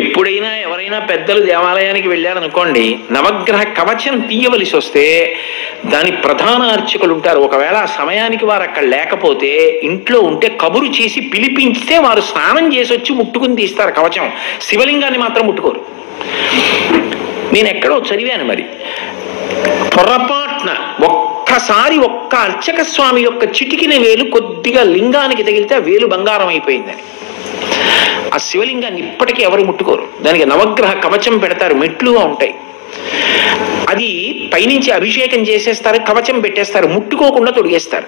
ఎప్పుడైనా ఎవరైనా పెద్దలు దేవాలయానికి వెళ్ళారనుకోండి, నవగ్రహ కవచం తీయవలసి వస్తే దాని ప్రధాన అర్చకులు ఉంటారు. ఒకవేళ ఆ సమయానికి వారు అక్కడ లేకపోతే, ఇంట్లో ఉంటే కబురు చేసి పిలిపించితే వారు స్నానం చేసి వచ్చి ముట్టుకుని తీస్తారు కవచం. శివలింగాన్ని మాత్రం ముట్టుకోరు. నేను ఎక్కడో చదివాను, మరి పొరపాటున ఒక్కసారి ఒక్క అర్చక స్వామి యొక్క చిటికిన వేలు కొద్దిగా లింగానికి తగిలితే ఆ వేలు బంగారం అయిపోయిందని. ఆ శివలింగాన్ని ఇప్పటికీ ఎవరు ముట్టుకోరు. దానికి నవగ్రహ కవచం పెడతారు, మెట్లుగా ఉంటాయి. అది పైనుంచి అభిషేకం చేసేస్తారు, కవచం పెట్టేస్తారు, ముట్టుకోకుండా తొడిగేస్తారు.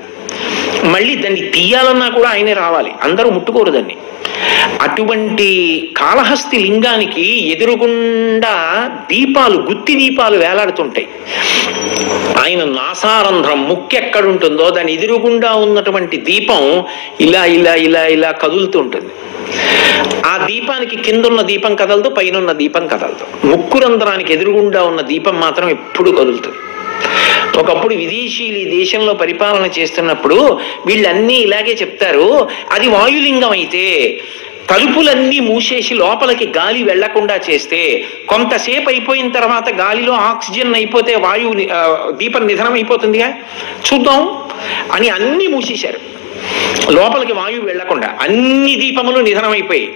మళ్ళీ దాన్ని తీయాలన్నా కూడా ఆయనే రావాలి, అందరూ ముట్టుకోరు దాన్ని. అటువంటి కాళహస్తి లింగానికి ఎదురుగుండా దీపాలు, గుత్తి దీపాలు వేలాడుతుంటాయి. ఆయన నాసారంధ్రం, ముక్కు ఎక్కడుంటుందో దాని ఎదురుగుండా ఉన్నటువంటి దీపం ఇలా ఇలా ఇలా ఇలా కదులుతూ ఉంటుంది. ఆ దీపానికి కిందున్న దీపం కదలదు, పైన దీపం కదలదు. ముక్కు రంధ్రానికి ఎదురుగుండా ఉన్న దీపం మాత్రం ఎప్పుడు కదులుతుంది. ఒకప్పుడు విదేశీయులు ఈ దేశంలో పరిపాలన చేస్తున్నప్పుడు వీళ్ళన్నీ ఇలాగే చెప్తారు, అది వాయులింగం అయితే తలుపులన్నీ మూసేసి లోపలికి గాలి వెళ్లకుండా చేస్తే, కొంతసేపు అయిపోయిన తర్వాత గాలిలో ఆక్సిజన్ అయిపోతే వాయువు దీపం నిధనం అయిపోతుందిగా, చూద్దాం అని అన్నీ మూసేశారు. లోపలికి వాయువు వెళ్లకుండా అన్ని దీపములు నిధనమైపోయి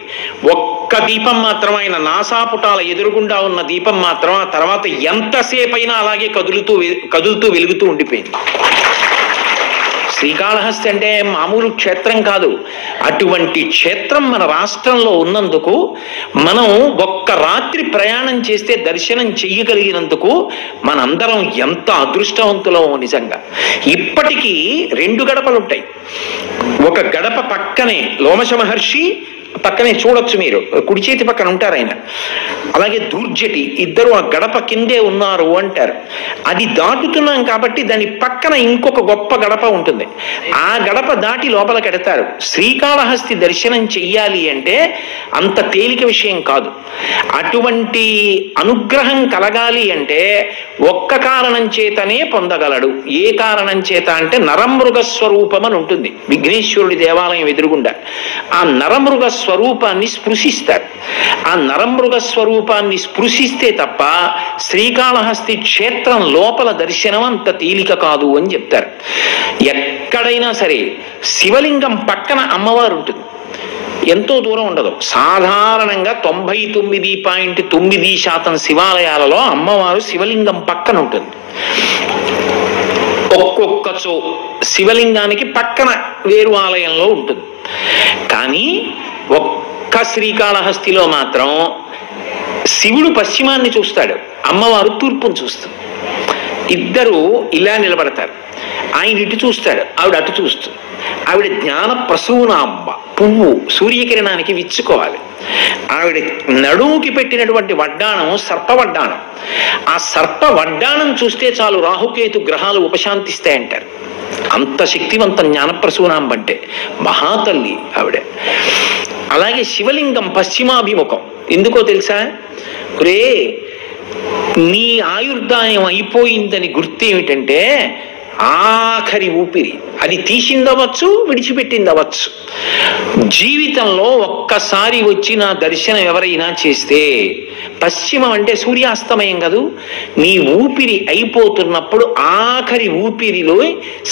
ఒక్క దీపం మాత్రం, ఆయన నాసాపుటాల ఎదురుగుండా ఉన్న దీపం మాత్రం ఆ తర్వాత ఎంతసేపు అయినా అలాగే కదులుతూ వెలుగుతూ ఉండిపోయింది. శ్రీకాళహస్తి అంటే మామూలు క్షేత్రం కాదు. అటువంటి క్షేత్రం మన రాష్ట్రంలో ఉన్నందుకు, మనం ఒక్క రాత్రి ప్రయాణం చేస్తే దర్శనం చెయ్యగలిగినందుకు మనందరం ఎంత అదృష్టవంతులమో నిజంగా. ఇప్పటికీ 2 గడపలు ఉంటాయి. ఒక గడప పక్కనే లోమశ మహర్షి పక్కనే చూడొచ్చు మీరు, కుడి చేతి పక్కన ఉంటారు ఆయన. అలాగే దూర్జటి, ఇద్దరు ఆ గడప కిందే ఉన్నారు అంటారు. అది దాటుతున్నాం కాబట్టి దాని పక్కన ఇంకొక గొప్ప గడప ఉంటుంది. ఆ గడప దాటి లోపలికి ఎడతారు. శ్రీకాళహస్తి దర్శనం చెయ్యాలి అంటే అంత తేలిక విషయం కాదు. అటువంటి అనుగ్రహం కలగాలి అంటే ఒక్క కారణం చేతనే పొందగలడు. ఏ కారణం చేత అంటే నరమృగ స్వరూపం అని ఉంటుంది విఘ్నేశ్వరుడి దేవాలయం ఎదురుగుండా. ఆ నరమృగ స్వరూపాన్ని స్పృశిస్తారు. ఆ నరమృగ స్వరూపాన్ని స్పృశిస్తే తప్ప శ్రీకాళహస్తి క్షేత్రం లోపల దర్శనం అంత తేలిక కాదు అని చెప్తారు. ఎక్కడైనా సరే శివలింగం పక్కన అమ్మవారు ఉంటుంది, ఎంతో దూరం ఉండదు. సాధారణంగా 99.9% శివాలయాలలో అమ్మవారు శివలింగం పక్కన ఉంటుంది. ఒక్కొక్కచో శివలింగానికి పక్కన వేరు ఆలయంలో ఉంటుంది. కానీ ఒక్క శ్రీకాళహస్తిలో మాత్రం శివుడు పశ్చిమాన్ని చూస్తాడు, అమ్మవారు తూర్పును చూస్తుంది. ఇద్దరు ఇలా నిలబడతారు. ఆయన ఇటు చూస్తాడు, ఆవిడ అటు చూస్తుంది. ఆవిడ జ్ఞాన ప్రసూనాంబ, పువ్వు సూర్యకిరణానికి విచ్చుకోవాలి. ఆవిడ నడుముకి పెట్టినటువంటి వడ్డాణం సర్పవడ్డాణం. ఆ సర్ప వడ్డాణం చూస్తే చాలు రాహుకేతు గ్రహాలు ఉపశాంతిస్తాయంటారు. అంత శక్తివంతం జ్ఞానప్రసూనాంబ అంటే, మహాతల్లి ఆవిడ. అలాగే శివలింగం పశ్చిమాభిముఖం. ఎందుకో తెలుసా? రే, నీ ఆయుర్దాయం అయిపోయిందని గుర్తేమిటంటే ఆఖరి ఊపిరి. అది తీసిందవచ్చు, విడిచిపెట్టిందవచ్చు. జీవితంలో ఒక్కసారి వచ్చి నా దర్శనం ఎవరైనా చేస్తే, పశ్చిమం అంటే సూర్యాస్తమయం కదూ, నీ ఊపిరి అయిపోతున్నప్పుడు ఆఖరి ఊపిరిలో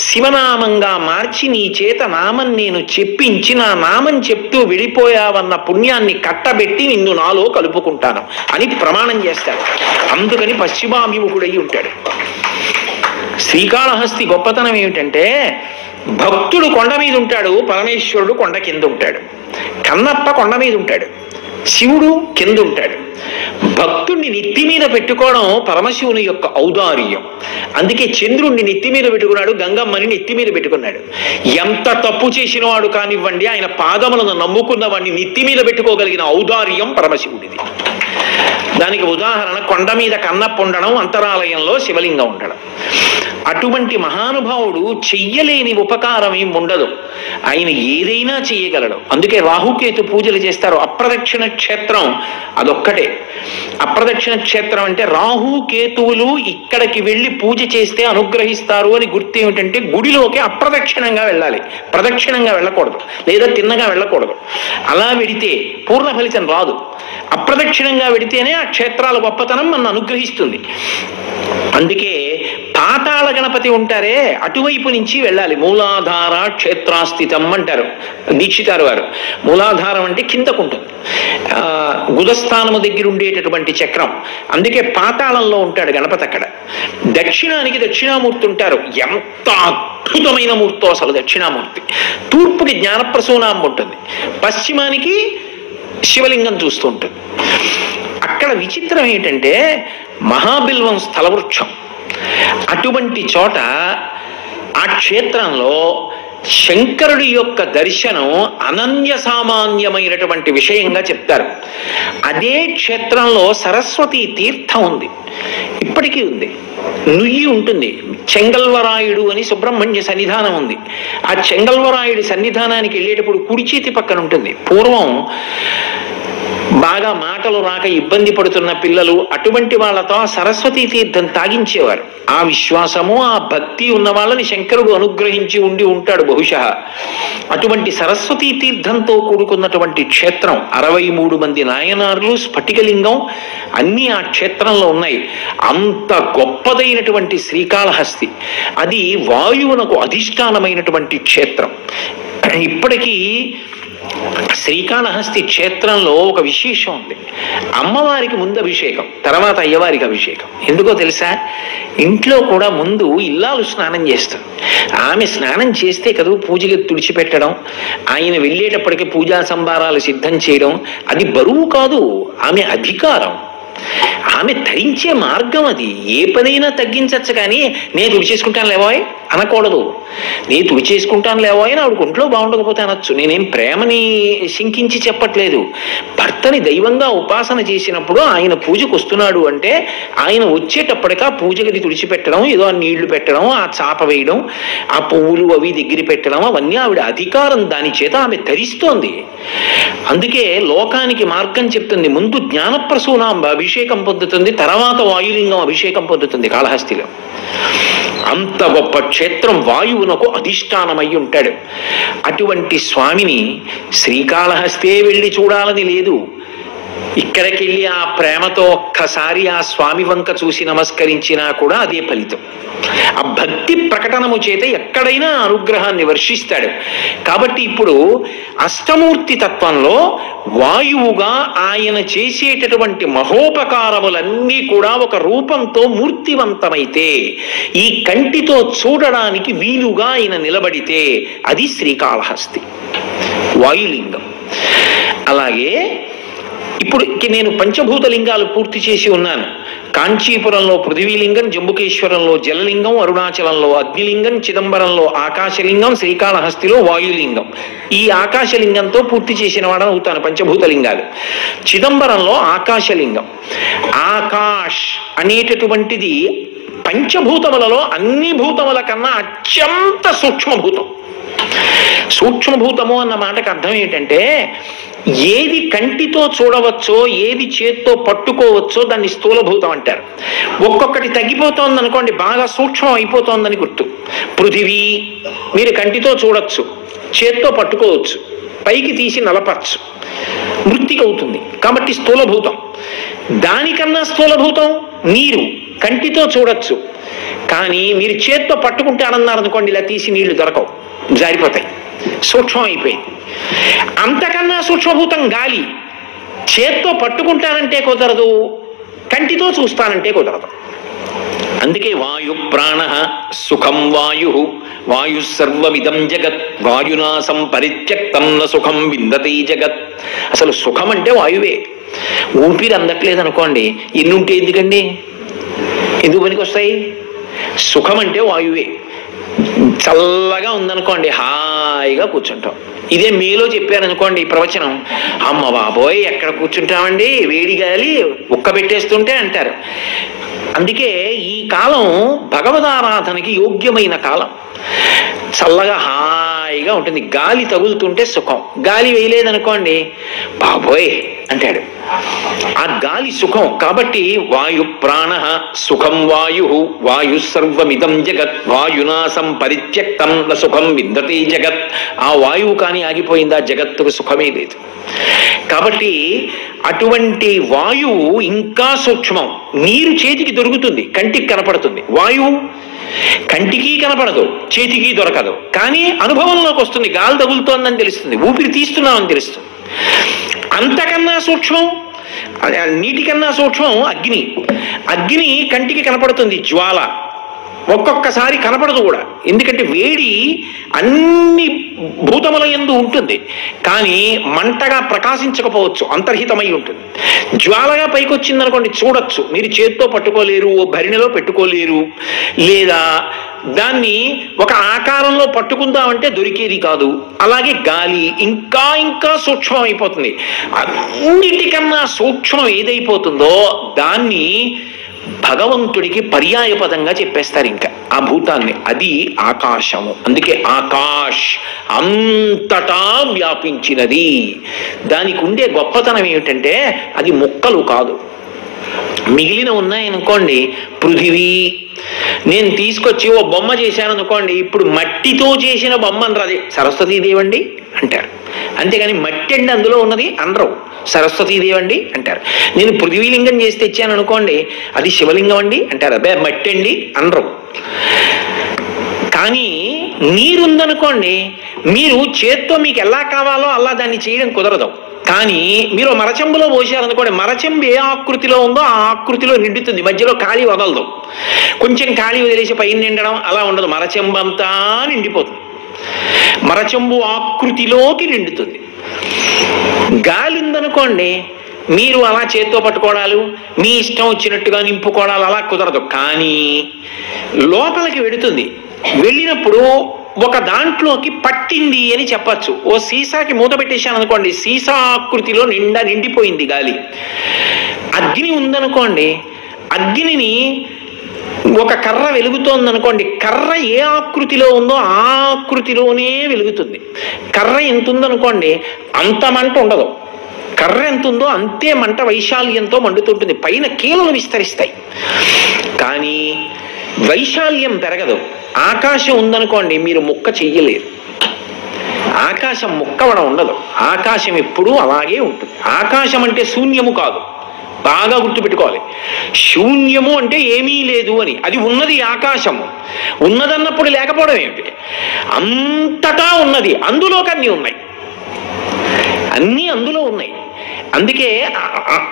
శివనామంగా మార్చి నీ చేత నామం నేను చెప్పించి, నా నామం చెప్తూ వెళ్ళిపోయావన్న పుణ్యాన్ని కట్టబెట్టి నిన్ను నాలో కలుపుకుంటాను అని ప్రమాణం చేస్తాడు. అందుకని పశ్చిమాభిముఖుడై ఉంటాడు. శ్రీకాళహస్తి గొప్పతనం ఏమిటంటే, భక్తుడు కొండ మీద ఉంటాడు, పరమేశ్వరుడు కొండ కింద ఉంటాడు. కన్నప్ప కొండ మీద ఉంటాడు, శివుడు కింద ఉంటాడు. భక్తుడిని నెత్తి మీద పెట్టుకోవడం పరమశివుని యొక్క ఔదార్యం. అందుకే చంద్రుణ్ణి నెత్తి మీద పెట్టుకున్నాడు, గంగమ్మని నెత్తి మీద పెట్టుకున్నాడు. ఎంత తప్పు చేసిన వాడు కానివ్వండి, ఆయన పాదములను నమ్ముకున్న వాడిని నెత్తి మీద పెట్టుకోగలిగిన ఔదార్యం పరమశివుడిది. దానికి ఉదాహరణ కొండ మీద కన్నప్ప ఉండడం, అంతరాలయంలో శివలింగం ఉండడం. అటువంటి మహానుభావుడు చెయ్యలేని ఉపకారం ఏం ఉండదు. ఆయన ఏదైనా చెయ్యగలడు. అందుకే రాహుకేతు పూజలు చేస్తారు. అప్రదక్షిణ క్షేత్రం అదొక్కటే. అప్రదక్షిణ క్షేత్రం అంటే రాహుకేతువులు ఇక్కడికి వెళ్ళి పూజ చేస్తే అనుగ్రహిస్తారు అని గుర్తు ఏమిటంటే గుడిలోకి అప్రదక్షిణంగా వెళ్ళాలి, ప్రదక్షిణంగా వెళ్ళకూడదు, లేదా తిన్నగా వెళ్ళకూడదు. అలా వెడితే పూర్ణ ఫలితం రాదు. అప్రదక్షిణంగా వెడితేనే ఆ క్షేత్రాల గొప్పతనం మన అనుగ్రహిస్తుంది. అందుకే పాతాళ గణపతి ఉంటారే అటువైపు నుంచి వెళ్ళాలి. మూలాధార క్షేత్రాస్థితం అంటారు దీక్షితారు వారు. మూలాధారం అంటే కిందకుంటుంది, గుదస్థానము దగ్గర ఉండేటటువంటి చక్రం. అందుకే పాతాళంలో ఉంటాడు గణపతి. అక్కడ దక్షిణానికి దక్షిణామూర్తి ఉంటారు. ఎంత అద్భుతమైన మూర్తో అసలు దక్షిణామూర్తి. తూర్పుకి జ్ఞానప్రసూనాంబ ఉంటుంది, పశ్చిమానికి శివలింగం చూస్తూ ఉంటుంది. అక్కడ విచిత్రం ఏంటంటే మహాబిల్వం స్థలవృక్షం. అటువంటి చోట ఆ క్షేత్రంలో శంకరుడి యొక్క దర్శనం అనన్య సామాన్యమైనటువంటి విషయంగా చెప్తారు. అదే క్షేత్రంలో సరస్వతీ తీర్థం ఉంది, ఇప్పటికీ ఉంది. నుయ్యి ఉంటుంది. చెంగల్వరాయుడు అని సుబ్రహ్మణ్య సన్నిధానం ఉంది. ఆ చెంగల్వరాయుడి సన్నిధానానికి వెళ్ళేటప్పుడు కుడి చేతి పక్కన ఉంటుంది. పూర్వం బాగా మాటలు రాక ఇబ్బంది పడుతున్న పిల్లలు అటువంటి వాళ్ళతో ఆ సరస్వతీ తీర్థం తాగించేవారు. ఆ విశ్వాసము ఆ భక్తి ఉన్న వాళ్ళని శంకరుడు అనుగ్రహించి ఉండి ఉంటాడు బహుశా. అటువంటి సరస్వతీ తీర్థంతో కూడుకున్నటువంటి క్షేత్రం, 63 మంది నాయనార్లు, స్ఫటికలింగం అన్నీ ఆ క్షేత్రంలో ఉన్నాయి. అంత గొప్పదైనటువంటి శ్రీకాళహస్తి అది వాయువునకు అధిష్టానమైనటువంటి క్షేత్రం. ఇప్పటికీ శ్రీకాళహస్తి క్షేత్రంలో ఒక విశేషం ఉంది. అమ్మవారికి ముందు అభిషేకం, తర్వాత అయ్యవారికి అభిషేకం. ఎందుకో తెలుసా? ఇంట్లో కూడా ముందు ఇల్లాలు స్నానం చేస్తారు. ఆమె స్నానం చేస్తే కదా పూజకి తుడిచిపెట్టడం, ఆయన వెళ్ళేటప్పటికి పూజా సంభారాలు సిద్ధం చేయడం అది బరువు కాదు, ఆమె అధికారం, ఆమె ధరించే మార్గం అది. ఏ పనైనా తగ్గించచ్చు, కానీ నేను తుడిచేసుకుంటాను లేవోయ్ అనకూడదు. నేను తుడిచేసుకుంటాను లేవోయ్ అని ఆవిడ ఒంట్లో బాగుండకపోతే అనొచ్చు. నేనేం ప్రేమని శంకించి చెప్పట్లేదు. భర్తని దైవంగా ఉపాసన చేసినప్పుడు ఆయన పూజకు వస్తున్నాడు అంటే ఆయన వచ్చేటప్పటికా పూజ గది తుడిచిపెట్టడం, ఏదో ఆ నీళ్లు పెట్టడం, ఆ చాప వేయడం, ఆ పువ్వులు అవి దగ్గర పెట్టడం, అవన్నీ ఆవిడ అధికారం. దాని చేత ఆమె ధరిస్తోంది. అందుకే లోకానికి మార్గం చెప్తుంది. ముందు జ్ఞానప్రసూనాంబ అభిషేకం పొందుతుంది, తర్వాత వాయులింగం అభిషేకం పొందుతుంది కాళహస్తిలో. అంత గొప్ప క్షేత్రం వాయువునకు అధిష్టానమై ఉంటాడు. అటువంటి స్వామిని శ్రీకాళహస్తే వెళ్ళి చూడాలని లేదు. ఇక్కడికి వెళ్ళి ఆ ప్రేమతో ఒక్కసారి ఆ స్వామి వంక చూసి నమస్కరించినా కూడా అదే ఫలితం. ఆ భక్తి ప్రకటనము చేత ఎక్కడైనా అనుగ్రహాన్ని వర్షిస్తాడు. కాబట్టి ఇప్పుడు అష్టమూర్తి తత్వంలో వాయువుగా ఆయన చేసేటటువంటి మహోపకారములన్నీ కూడా ఒక రూపంతో మూర్తివంతమైతే, ఈ కంటితో చూడడానికి వీలుగా ఆయన నిలబడితే అది శ్రీకాళహస్తి వాయులింగం. అలాగే ఇప్పుడు నేను పంచభూత లింగాలు పూర్తి చేసి ఉన్నాను. కాంచీపురంలో పృథివీలింగం, జంబుకేశ్వరంలో జలలింగం, అరుణాచలంలో అగ్నిలింగం, చిదంబరంలో ఆకాశలింగం, శ్రీకాళహస్తిలో వాయులింగం. ఈ ఆకాశలింగంతో పూర్తి చేసిన వాడని అవుతాను పంచభూత లింగాలు. చిదంబరంలో ఆకాశలింగం. ఆకాష్ అనేటటువంటిది పంచభూతములలో అన్ని భూతముల కన్నా అత్యంత సూక్ష్మభూతం. సూక్ష్మభూతము అన్న మాటకు అర్థం ఏంటంటే ఏది కంటితో చూడవచ్చో, ఏది చేత్తో పట్టుకోవచ్చో దాన్ని స్థూలభూతం అంటారు. ఒక్కొక్కటి తగ్గిపోతోంది అనుకోండి, బాగా సూక్ష్మం అయిపోతోందని గుర్తు. పృథివీ మీరు కంటితో చూడొచ్చు, చేత్తో పట్టుకోవచ్చు, పైకి తీసి నలపచ్చు, మృత్తిక అవుతుంది, కాబట్టి స్థూలభూతం. దానికన్నా స్థూలభూతం నీరు, కంటితో చూడొచ్చు, కానీ మీరు చేత్తో పట్టుకుంటారన్నారనుకోండి, ఇలా తీసి నీళ్లు దొరకవు, జారిపోతాయి, సూక్ష్మం అయిపోయింది. అంతకన్నా సూక్ష్మభూతం గాలి. చేత్తో పట్టుకుంటానంటే కుదరదు, కంటితో చూస్తానంటే కుదరదు. అందుకే వాయు ప్రాణ సుఖం వాయు, వాయు సర్వమిదం జగత్, వాయునా సంపరిత్యక్తం న సుఖం విందతే జగత్. అసలు సుఖం అంటే వాయువే. ఊపిరి అందట్లేదు అనుకోండి, ఎన్నుంటే ఎందుకండి, ఎందుకు పనికి వస్తాయి? సుఖం అంటే వాయువే. చల్లగా ఉందనుకోండి, హాయిగా కూర్చుంటాం. ఇదే మీలో చెప్పారనుకోండి ప్రవచనం, అమ్మ బాబోయ్ ఎక్కడ కూర్చుంటామండి, వేడి గాలి ఉక్క పెట్టేస్తుంటే అంటారు. అందుకే ఈ కాలం భగవదారాధనకి యోగ్యమైన కాలం. చల్లగా హాయిగా ఉంటుంది, గాలి తగులుతుంటే సుఖం. గాలి వేయలేదనుకోండి బాబోయ్ అంటాడు. ఆ గాలి సుఖం. కాబట్టి వాయు ప్రాణ సుఖం వాయు, వాయు సర్వమిదం జగత్, వాయునాసం పరిత్యక్తం న సుఖం విందతే జగత్. ఆ వాయువు కానీ ఆగిపోయిందా జగత్తుకు సుఖమే లేదు. కాబట్టి అటువంటి వాయువు ఇంకా సూక్ష్మం. నీరు చేతికి దొరుకుతుంది, కంటికి కనపడుతుంది. వాయువు కంటికి కనపడదు, చేతికి దొరకదు, కానీ అనుభవంలోకి వస్తుంది. గాలి తగులుతోందని తెలుస్తుంది, ఊపిరి తీస్తున్నామని తెలుస్తుంది. అంతకన్నా సూక్ష్మం, నీటికన్నా సూక్ష్మం అగ్ని. అగ్ని కంటికి కనపడుతుంది, జ్వాల ఒక్కొక్కసారి కనపడదు కూడా. ఎందుకంటే వేడి అన్ని భూతముల యందు ఉంటుంది, కానీ మంటగా ప్రకాశించకపోవచ్చు, అంతర్హితమై ఉంటుంది. జ్వాలగా పైకి వచ్చిందనుకోండి చూడొచ్చు, మీరు చేత్తో పట్టుకోలేరు, ఓ భరిణిలో పెట్టుకోలేరు, లేదా దాన్ని ఒక ఆకారంలో పట్టుకుందామంటే దొరికేది కాదు. అలాగే గాలి ఇంకా ఇంకా సూక్ష్మం అయిపోతుంది. అన్నిటికన్నా సూక్ష్మం ఏదైపోతుందో దాన్ని భగవంతుడికి పర్యాయపదంగా చెప్పేస్తారు ఇంకా ఆ భూతాన్ని. అది ఆకాశము. అందుకే ఆకాశ్, అంతటా వ్యాపించినది. దానికి ఉండే గొప్పతనం ఏమిటంటే అది ముక్కలు కాదు. మిగిలిన ఉన్నాయనుకోండి, పృథివీ నేను తీసుకొచ్చి ఓ బొమ్మ చేశాను అనుకోండి, ఇప్పుడు మట్టితో చేసిన బొమ్మ అనరు, అది సరస్వతీదేవండి అంటారు. అంతేగాని మట్టి అండి అందులో ఉన్నది అనరు, సరస్వతీదేవండి అంటారు. నేను పృథ్వీలింగం చేసి తెచ్చాను అనుకోండి, అది శివలింగం అండి అంటారు, అబ్బే మట్టి అండి అనరు. కానీ నీరుందనుకోండి, మీరు చేత్తో మీకు ఎలా కావాలో అలా దాన్ని చేయడం కుదరదు. కానీ మీరు మరచెంబులో పోసారనుకోండి, మరచెంబు ఏ ఆకృతిలో ఉందో ఆ ఆకృతిలో నిండుతుంది, మధ్యలో ఖాళీ వదలదు. కొంచెం ఖాళీ వదిలేసి పైన నిండడం అలా ఉండదు, మరచెంబు అంతా నిండిపోతుంది, మరచెంబు ఆకృతిలోకి నిండుతుంది. గాలి ఉందనుకోండి, మీరు అలా చేత్తో పట్టుకోవడాలు, మీ ఇష్టం వచ్చినట్టుగా నింపుకోవడాలు అలా కుదరదు. కానీ లోపలికి వెడుతుంది. వెళ్ళినప్పుడు ఒక దాంట్లోకి పట్టింది అని చెప్పచ్చు. ఓ సీసాకి మూత పెట్టేశాను అనుకోండి, సీసా ఆకృతిలో నిండిపోయింది గాలి. అగ్ని ఉందనుకోండి, అగ్నిని ఒక కర్ర వెలుగుతోందనుకోండి, కర్ర ఏ ఆకృతిలో ఉందో ఆ ఆకృతిలోనే వెలుగుతుంది. కర్ర ఎంత ఉందనుకోండి అంత మంట ఉండదు, కర్ర ఎంత ఉందో అంతే మంట వైశాల్యంతో మండుతుంటుంది, పైన కీలలు విస్తరిస్తాయి, కానీ వైశాల్యం పెరగదు. ఆకాశం ఉందనుకోండి, మీరు ముక్క చెయ్యలేరు, ఆకాశం ముక్కవడం ఉండదు, ఆకాశం ఎప్పుడూ అలాగే ఉంటుంది. ఆకాశం అంటే శూన్యము కాదు, బాగా గుర్తుపెట్టుకోవాలి. శూన్యము అంటే ఏమీ లేదు అని, అది ఉన్నది ఆకాశము. ఉన్నదన్నప్పుడు లేకపోవడం ఏమిటి? అంతటా ఉన్నది, అందులోకి అన్నీ ఉన్నాయి, అన్నీ అందులో ఉన్నాయి. అందుకే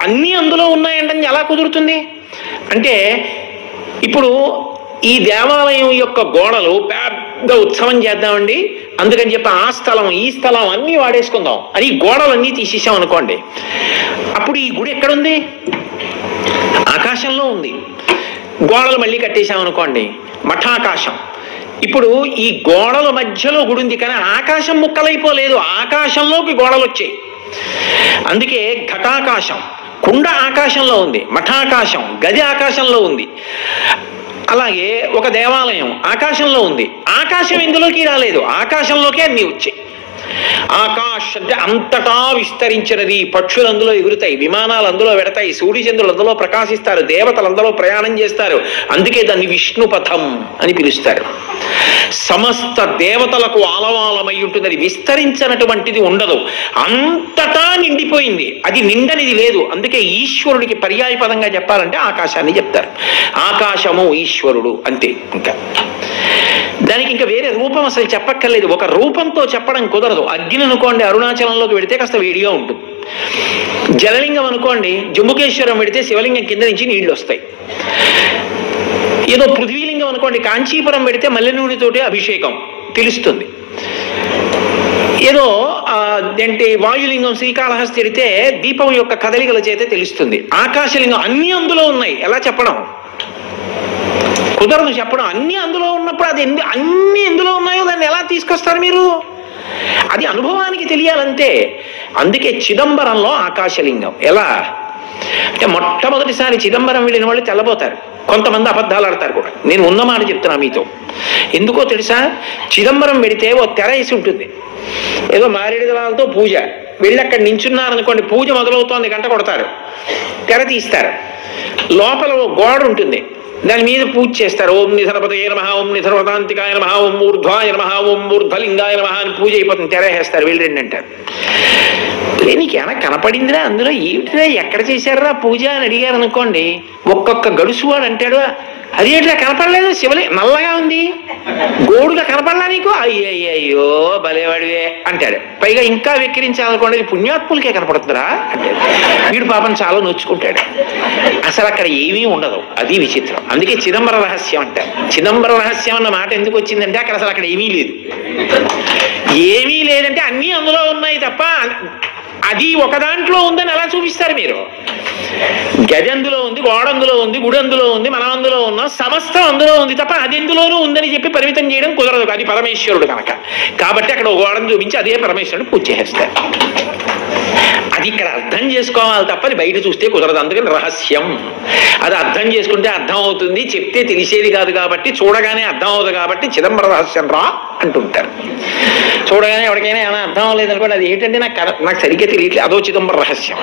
అన్నీ అందులో ఉన్నాయంటే ఎలా కుదురుతుంది అంటే, ఇప్పుడు ఈ దేవాలయం యొక్క గోడలు పెద్ద ఉత్సవం చేద్దామండి, అందుకని చెప్పి ఆ స్థలం ఈ స్థలం అన్నీ వాడేసుకుందాం అని గోడలన్నీ తీసేసాం అనుకోండి, అప్పుడు ఈ గుడి ఎక్కడుంది? ఆకాశంలో ఉంది. గోడలు మళ్ళీ కట్టేశాం అనుకోండి, మఠాకాశం. ఇప్పుడు ఈ గోడల మధ్యలో గుడి ఉంది, కానీ ఆకాశం ముక్కలైపోలేదు, ఆకాశంలోకి గోడలు వచ్చాయి. అందుకే ఘటాకాశం, కుండ ఆకాశంలో ఉంది, మఠాకాశం గది ఆకాశంలో ఉంది. అలాగే ఒక దేవాలయం ఆకాశంలో ఉంది, ఆకాశం ఇందులోకి రాలేదు, ఆకాశంలోకే అన్నీ వచ్చాయి. ఆకాశ్ అంటే అంతటా విస్తరించినది. పక్షులు అందులో ఎగురుతాయి, విమానాలు అందులో వెడతాయి, సూర్యచంద్రులు అందులో ప్రకాశిస్తారు, దేవతలు అందులో ప్రయాణం చేస్తారు. అందుకే దాన్ని విష్ణుపథం అని పిలుస్తారు. సమస్త దేవతలకు ఆలవాలమై ఉంటుంది, అది విస్తరించినటువంటిది ఉండదు, అంతటా నిండిపోయింది, అది నిండనిది లేదు. అందుకే ఈశ్వరుడికి పర్యాయపదంగా చెప్పాలంటే ఆకాశాన్ని చెప్తారు. ఆకాశము ఈశ్వరుడు అంతే. ఇంకా దానికి ఇంకా వేరే రూపం అసలు చెప్పక్కర్లేదు, ఒక రూపంతో చెప్పడం కుదరదు. అగ్ని అనుకోండి, అరుణాచలంలోకి వెడితే కాస్త వేడిగా ఉంటుంది. జలలింగం అనుకోండి, జంబుకేశ్వరం పెడితే శివలింగం కింద నుంచి నీళ్లు వస్తాయి. ఏదో పృథ్వీలింగం అనుకోండి, కాంచీపురం పెడితే మల్లె నూనెతోటి అభిషేకం తెలుస్తుంది. ఏదో ఏంటి వాయులింగం శ్రీకాళహస్తి పెడితే దీపం యొక్క కదలికల చేతే తెలుస్తుంది. ఆకాశలింగం అన్నీ అందులో ఉన్నాయి, ఎలా చెప్పడం కుదరదు, చెప్పడం. అన్నీ అందులో ఉన్నప్పుడు అది అన్నీ ఎందులో ఉన్నాయో దాన్ని ఎలా తీసుకొస్తారు మీరు? అది అనుభవానికి తెలియాలంతే. అందుకే చిదంబరంలో ఆకాశలింగం ఎలా అంటే, మొట్టమొదటిసారి చిదంబరం వెళ్ళిన వాళ్ళు తెల్లబోతారు, కొంతమంది అబద్ధాలు ఆడతారు కూడా. నేను ఉన్న మాట చెప్తున్నా మీతో. ఎందుకో తెలుసా? చిదంబరం వెడితే ఓ తెర వేసి ఉంటుంది, ఏదో మారేడు దళాలతో పూజ. వెళ్ళి అక్కడ నించున్నారనుకోండి, పూజ మొదలవుతోంది, గంట కొడతారు, తెర తీస్తారు. లోపల ఓ గోడ ఉంటుంది, దాని మీద పూజ చేస్తారు. ఓం నిధనపతయే నమః, ఓం నిధనపదాంతికాయ నమః, ఓం ఊర్ధ్వాయ నమః, ఓం ఊర్ధ్వలింగాయ నమః అని పూజ అయిపోతుంది. తెర వేస్తారు, వెళ్ళి రండి అంటారు. నీకేమైనా కనపడిందిరా అందులో? ఏమిటిరా, ఎక్కడ చేశారా పూజ అని అడిగారు అనుకోండి, ఒక్కొక్క గడుసువాడు అంటాడు, అదేట్లా కనపడలేదు, శివలి నల్లగా ఉంది, గోడుగా కనపడలా నీకు, అయ్యో భలేవాడివే అంటాడు. పైగా ఇంకా వెక్కిరించాలనుకోండి, పుణ్యాత్ములకే కనపడుతుందిరా అంటాడు. వీడు పాపం చాలా నొచ్చుకుంటాడు. అసలు అక్కడ ఏమీ ఉండదు, అది విచిత్రం. అందుకే చిదంబర రహస్యం అంటారు. చిదంబర రహస్యం అన్న మాట ఎందుకు వచ్చిందంటే అసలు అక్కడ ఏమీ లేదు. ఏమీ లేదంటే అన్నీ అందులో ఉన్నాయి తప్ప అది ఒక దాంట్లో ఉందని ఎలా చూపిస్తారు మీరు? గది అందులో ఉంది, గోడ అందులో ఉంది, గుడి అందులో ఉంది, మనం అందులో ఉన్నాం, సమస్తం అందులో ఉంది తప్ప అది ఎందులోనూ ఉందని చెప్పి పరిమితం చేయడం కుదరదు. అది పరమేశ్వరుడు కనుక. కాబట్టి అక్కడ గోడను చూపించి అదే పరమేశ్వరుడు పూజ చేస్తారు. అది ఇక్కడ అర్థం చేసుకోవాలి తప్ప అది బయట చూస్తే కుదరదు. అందుకని రహస్యం. అది అర్థం చేసుకుంటే అర్థం అవుతుంది, చెప్తే తెలిసేది కాదు కాబట్టి, చూడగానే అర్థం అవుతుంది కాబట్టి చిదంబర రహస్యం రా అంటుంటారు. చూడగానే ఎవరికైనా ఏమైనా అర్థం అవ్వలేదు అనుకోండి, అది ఏంటంటే నాకు సరిగ్గా తెలియట్లేదు, అదో చిదంబర రహస్యం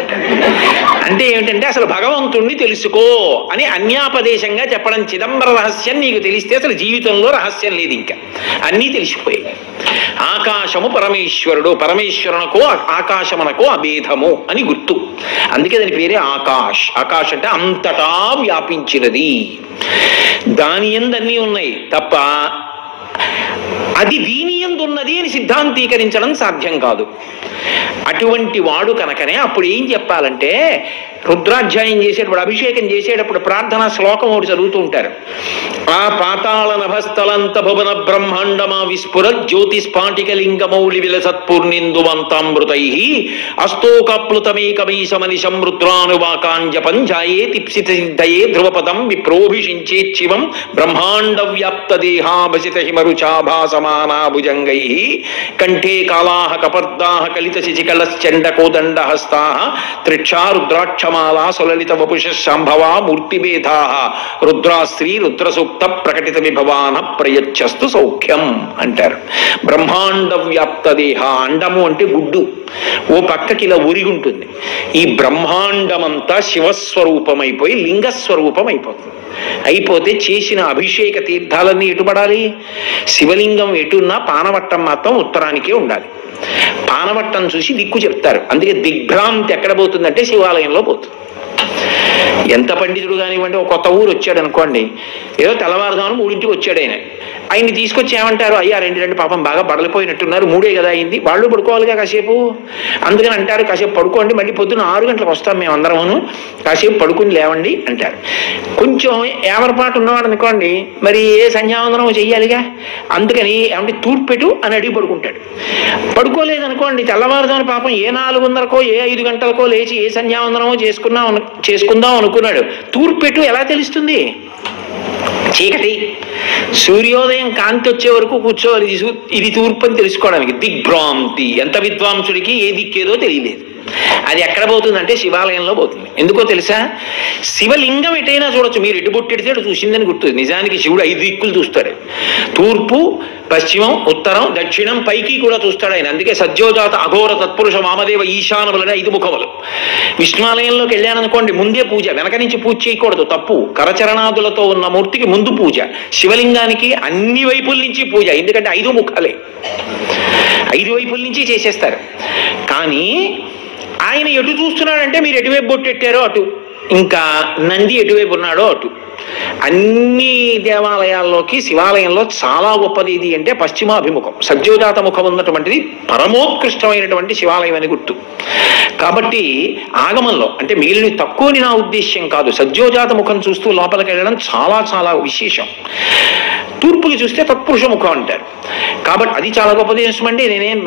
అంటే ఏమిటంటే అసలు భగవంతుణ్ణి తెలుసుకో అని అన్యాపదేశంగా చెప్పడం. చిదంబర రహస్యం నీకు తెలిస్తే అసలు జీవితంలో రహస్యం లేదు, ఇంకా అన్నీ తెలిసిపోయాయి. ఆకాశము పరమేశ్వరుడు, పరమేశ్వరునకు ఆకాశమునకు అభేదము అని గుర్తు. అందుకే దాని పేరే ఆకాష్. ఆకాష్ అంటే అంతటా వ్యాపించినది, దాని యందు అన్నీ ఉన్నాయి తప్ప అది దీని యందు ఉన్నది అని సిద్ధాంతీకరించడం సాధ్యం కాదు. అటువంటి వాడు కనుకనే అప్పుడు ఏం చెప్పాలంటే, రుద్రాధ్యాయం చేసేటప్పుడు, అభిషేకం చేసేటప్పుడు ప్రార్థనా శ్లోకం ఒకటి చదువుతూ ఉంటారు. ఆ పాతాళ నభస్థలంత భువన బ్రహ్మాండమా విస్ఫుర జ్యోతిస్ఫాటికలింగమౌళి విలసత్పూర్ణిందువంతామృతై అస్తోకప్లుతమేకమీశమనిశం రుద్రానువాకాంజపం జాయేతి సిద్ధయే ధ్రువపదం విప్రోభిషించేచ్చివం బ్రహ్మాండ వ్యాప్త దేహాభసిత హిమరుచాభాసమానా భుజంగై కంఠే కాళాః కపర్దాః కలిత శిఖికళశ్చండకోదండ హస్తాః త్రిక్షా రుద్రాక్షమాలా సులలిత వపుష శాంభవా మూర్తిభేదాః రుద్రాశ్రీ రుద్రసూక్త ప్రకటిత విభవాన ప్రయచ్చస్తు సౌఖ్యం అంటారు. బ్రహ్మాండ వ్యాప్త దేహ, అండము అంటే గుడ్డు, ఓ పక్కకి ఇలా ఉరిగుంటుంది. ఈ బ్రహ్మాండమంతా శివస్వరూపమైపోయి లింగస్వరూపం అయిపోతుంది. అయిపోతే చేసిన అభిషేక తీర్థాలన్నీ ఎటుపడాలి? శివలింగం ఎటున్నా పానవట్టం మాత్రం ఉత్తరానికే ఉండాలి. పానవట్టం చూసి దిక్కు చెప్తారు. అందుకే దిగ్భ్రాంతి ఎక్కడ పోతుందంటే శివాలయంలో పోతుంది. ఎంత పండితుడు కానివ్వండి, ఒక కొత్త ఊరు వచ్చాడు అనుకోండి, ఏదో తెల్లవారుదామని 3ంటికి వచ్చాడు ఆయన్ని తీసుకొచ్చి ఏమంటారు, అయ్యా రెండు పాపం బాగా బడలిపోయినట్టున్నారు, 3 కదా అయింది, వాళ్ళు పడుకోవాలిగా కాసేపు, అందుకని అంటారు కాసేపు పడుకోండి, మళ్ళీ పొద్దున్న 6 గంటలకు వస్తాం మేము అందరమును, కాసేపు పడుకుని లేవండి అంటారు. కొంచెం ఏమరపాటు ఉన్నవాడు అనుకోండి, మరి ఏ సంధ్యావందనం చెయ్యాలిగా, అందుకని ఏమంటే తూర్పు పెట్టు అని అడిగి పడుకుంటాడు. పడుకోలేదనుకోండి, తెల్లవారుదామని పాపం ఏ 4:30కో ఏ 5 గంటలకో లేచి ఏ సంధ్యావందనమో చేసుకుందాం అనుకున్నాడు. తూర్పు పెట్టు ఎలా తెలుస్తుంది? చీకటి, సూర్యోదయం కాంతి వచ్చే వరకు కూర్చోవాలి, ఇది తూర్పు అని తెలుసుకోవడానికి. దిగ్భ్రాంతి. ఎంత విద్వాంసుడికి ఏ దిక్కేదో తెలియలేదు. అది ఎక్కడ పోతుందంటే శివాలయంలో పోతుంది. ఎందుకో తెలుసా? శివలింగం ఎటైనా చూడొచ్చు, మీరు ఎటు బొట్టెడితే అటు చూసిందని గుర్తుంది. నిజానికి శివుడు 5 దిక్కులు చూస్తాడు, తూర్పు, పశ్చిమం, ఉత్తరం, దక్షిణం, పైకి కూడా చూస్తాడు ఆయన. అందుకే సజ్జోజాత అఘోర తత్పురుష వామదేవ ఈశానములని 5 ముఖములు. విష్ణువాలయంలోకి వెళ్ళాననుకోండి, ముందే పూజ, వెనక నుంచి పూజ చేయకూడదు, తప్పు. కరచరణాదులతో ఉన్న మూర్తికి ముందు పూజ, శివలింగానికి అన్ని వైపుల నుంచి పూజ, ఎందుకంటే 5 ముఖాలే, 5 వైపుల నుంచి చేసేస్తారు. కానీ ఆయన ఎటు చూస్తున్నాడంటే మీరు ఎటువైపు బొట్టెట్టారో అటు, ఇంకా నంది ఎటువైపు ఉన్నాడో అటు. అన్ని దేవాలయాల్లోకి శివాలయంలో చాలా గొప్పది ఇది అంటే పశ్చిమాభిముఖం, సజ్జోజాత ముఖం ఉన్నటువంటిది పరమోత్కృష్టమైనటువంటి శివాలయం అని గుర్తు. కాబట్టి ఆగమంలో అంటే మిగిలిన తక్కువని నా ఉద్దేశ్యం కాదు, సజ్జోజాత ముఖం చూస్తూ లోపలికి వెళ్ళడం చాలా చాలా విశేషం. తూర్పుకి చూస్తే తత్పురుష ముఖం అంటారు. కాబట్టి అది చాలా గొప్పది అండి. నేనేం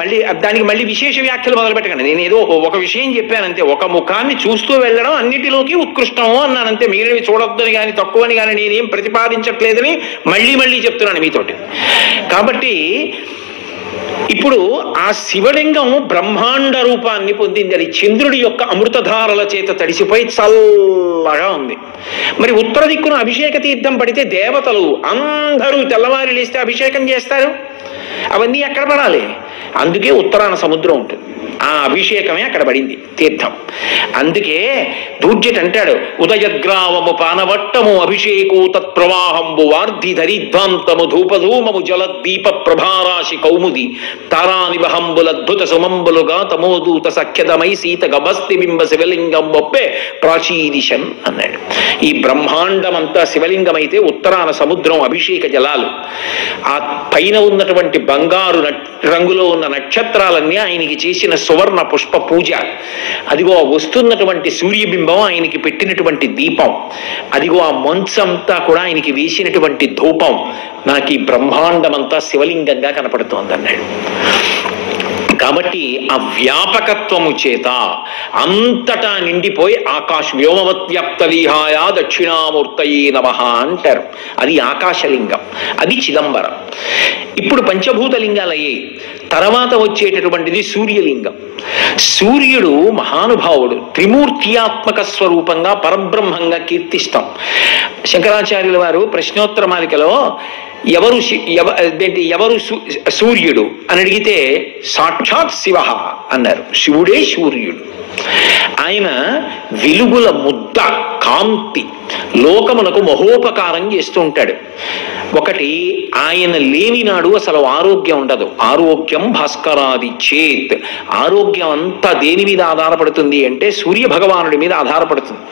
దానికి మళ్ళీ విశేష వ్యాఖ్యలు మొదలు పెట్టకండి. నేను ఏదో ఒక విషయం చెప్పానంతే, ఒక ముఖాన్ని చూస్తూ వెళ్ళడం అన్నిటిలోకి ఉత్కృష్టము అన్నానంతే. మిగిలినవి చూడొద్దని కానీ తక్కువని కానీ నేనేం ప్రతిపాదించట్లేదని మళ్ళీ చెప్తున్నాను మీతోటి. కాబట్టి ఇప్పుడు ఆ శివలింగం బ్రహ్మాండ రూపాన్ని పొందింది. అది చంద్రుడి యొక్క అమృతధారల చేత తడిసిపోయి చల్లగా ఉంది. మరి ఉత్తర దిక్కున అభిషేక తీర్థం పడితే దేవతలు అందరూ తెల్లవారి లేస్తే అభిషేకం చేస్తారు. అవన్నీ ఎక్కడ పడాలి? అందుకే ఉత్తరాన సముద్రం ఉంటుంది. ఆ అభిషేకమే అక్కడ పడింది తీర్థం. అందుకే దూర్జట్ అంటాడు, ఉదయగ్రావము పానవట్టము అభిషేకు తత్ప్రవాహంబు వార్ధి ధరిధ్వాంతము ధూపధూమము జలదీప ప్రభారాశి కౌముది తారానివహంబులద్భుత సుమంబులుగా తమోదూత సఖ్యతమై సీత గభస్తి బింబ శివలింగం ఒప్పే ప్రాచీదిశన్ అన్నాడు. ఈ బ్రహ్మాండమంతా శివలింగమైతే ఉత్తరాన సముద్రం అభిషేక జలాలు. ఆ పైన ఉన్నటువంటి బంగారు రంగులో ఉన్న నక్షత్రాలన్నీ ఆయనకి చేసిన సువర్ణ పుష్ప పూజ. అదిగో వస్తున్నటువంటి సూర్యబింబం ఆయనకి పెట్టినటువంటి దీపం. అదిగో ఆ మంచంతా కూడా ఆయనకి వేసినటువంటి ధూపం. నాకు ఈ బ్రహ్మాండమంతా శివలింగంగా కనపడుతోంది అన్నాడు. కాబట్టి ఆ వ్యాపకత్వము చేత అంతటా నిండిపోయి ఆకాశ వ్యోమవత్వ్యాప్త విహాయ దక్షిణామూర్తయే నమః అంటారు. అది ఆకాశలింగం, అది చిదంబరం. ఇప్పుడు పంచభూతలింగాలయ్యే తర్వాత వచ్చేటటువంటిది సూర్యలింగం. సూర్యుడు మహానుభావుడు, త్రిమూర్త్యాత్మక స్వరూపంగా పరబ్రహ్మంగా కీర్తిస్తాం. శంకరాచార్యుల వారు ప్రశ్నోత్తర మాలికలో ఎవరు సూర్యుడు అని అడిగితే సాక్షాత్ శివ అన్నారు. శివుడే సూర్యుడు. ఆయన వెలుగుల ముద్ద, కాంతి, లోకములకు మహోపకారం చేస్తూ ఉంటాడు. ఒకటి, ఆయన లేనినాడు అసలు ఆరోగ్యం ఉండదు. ఆరోగ్యం భాస్కరాది చేత్. ఆరోగ్యం అంతా దేని మీద ఆధారపడుతుంది అంటే సూర్య భగవానుడి మీద ఆధారపడుతుంది.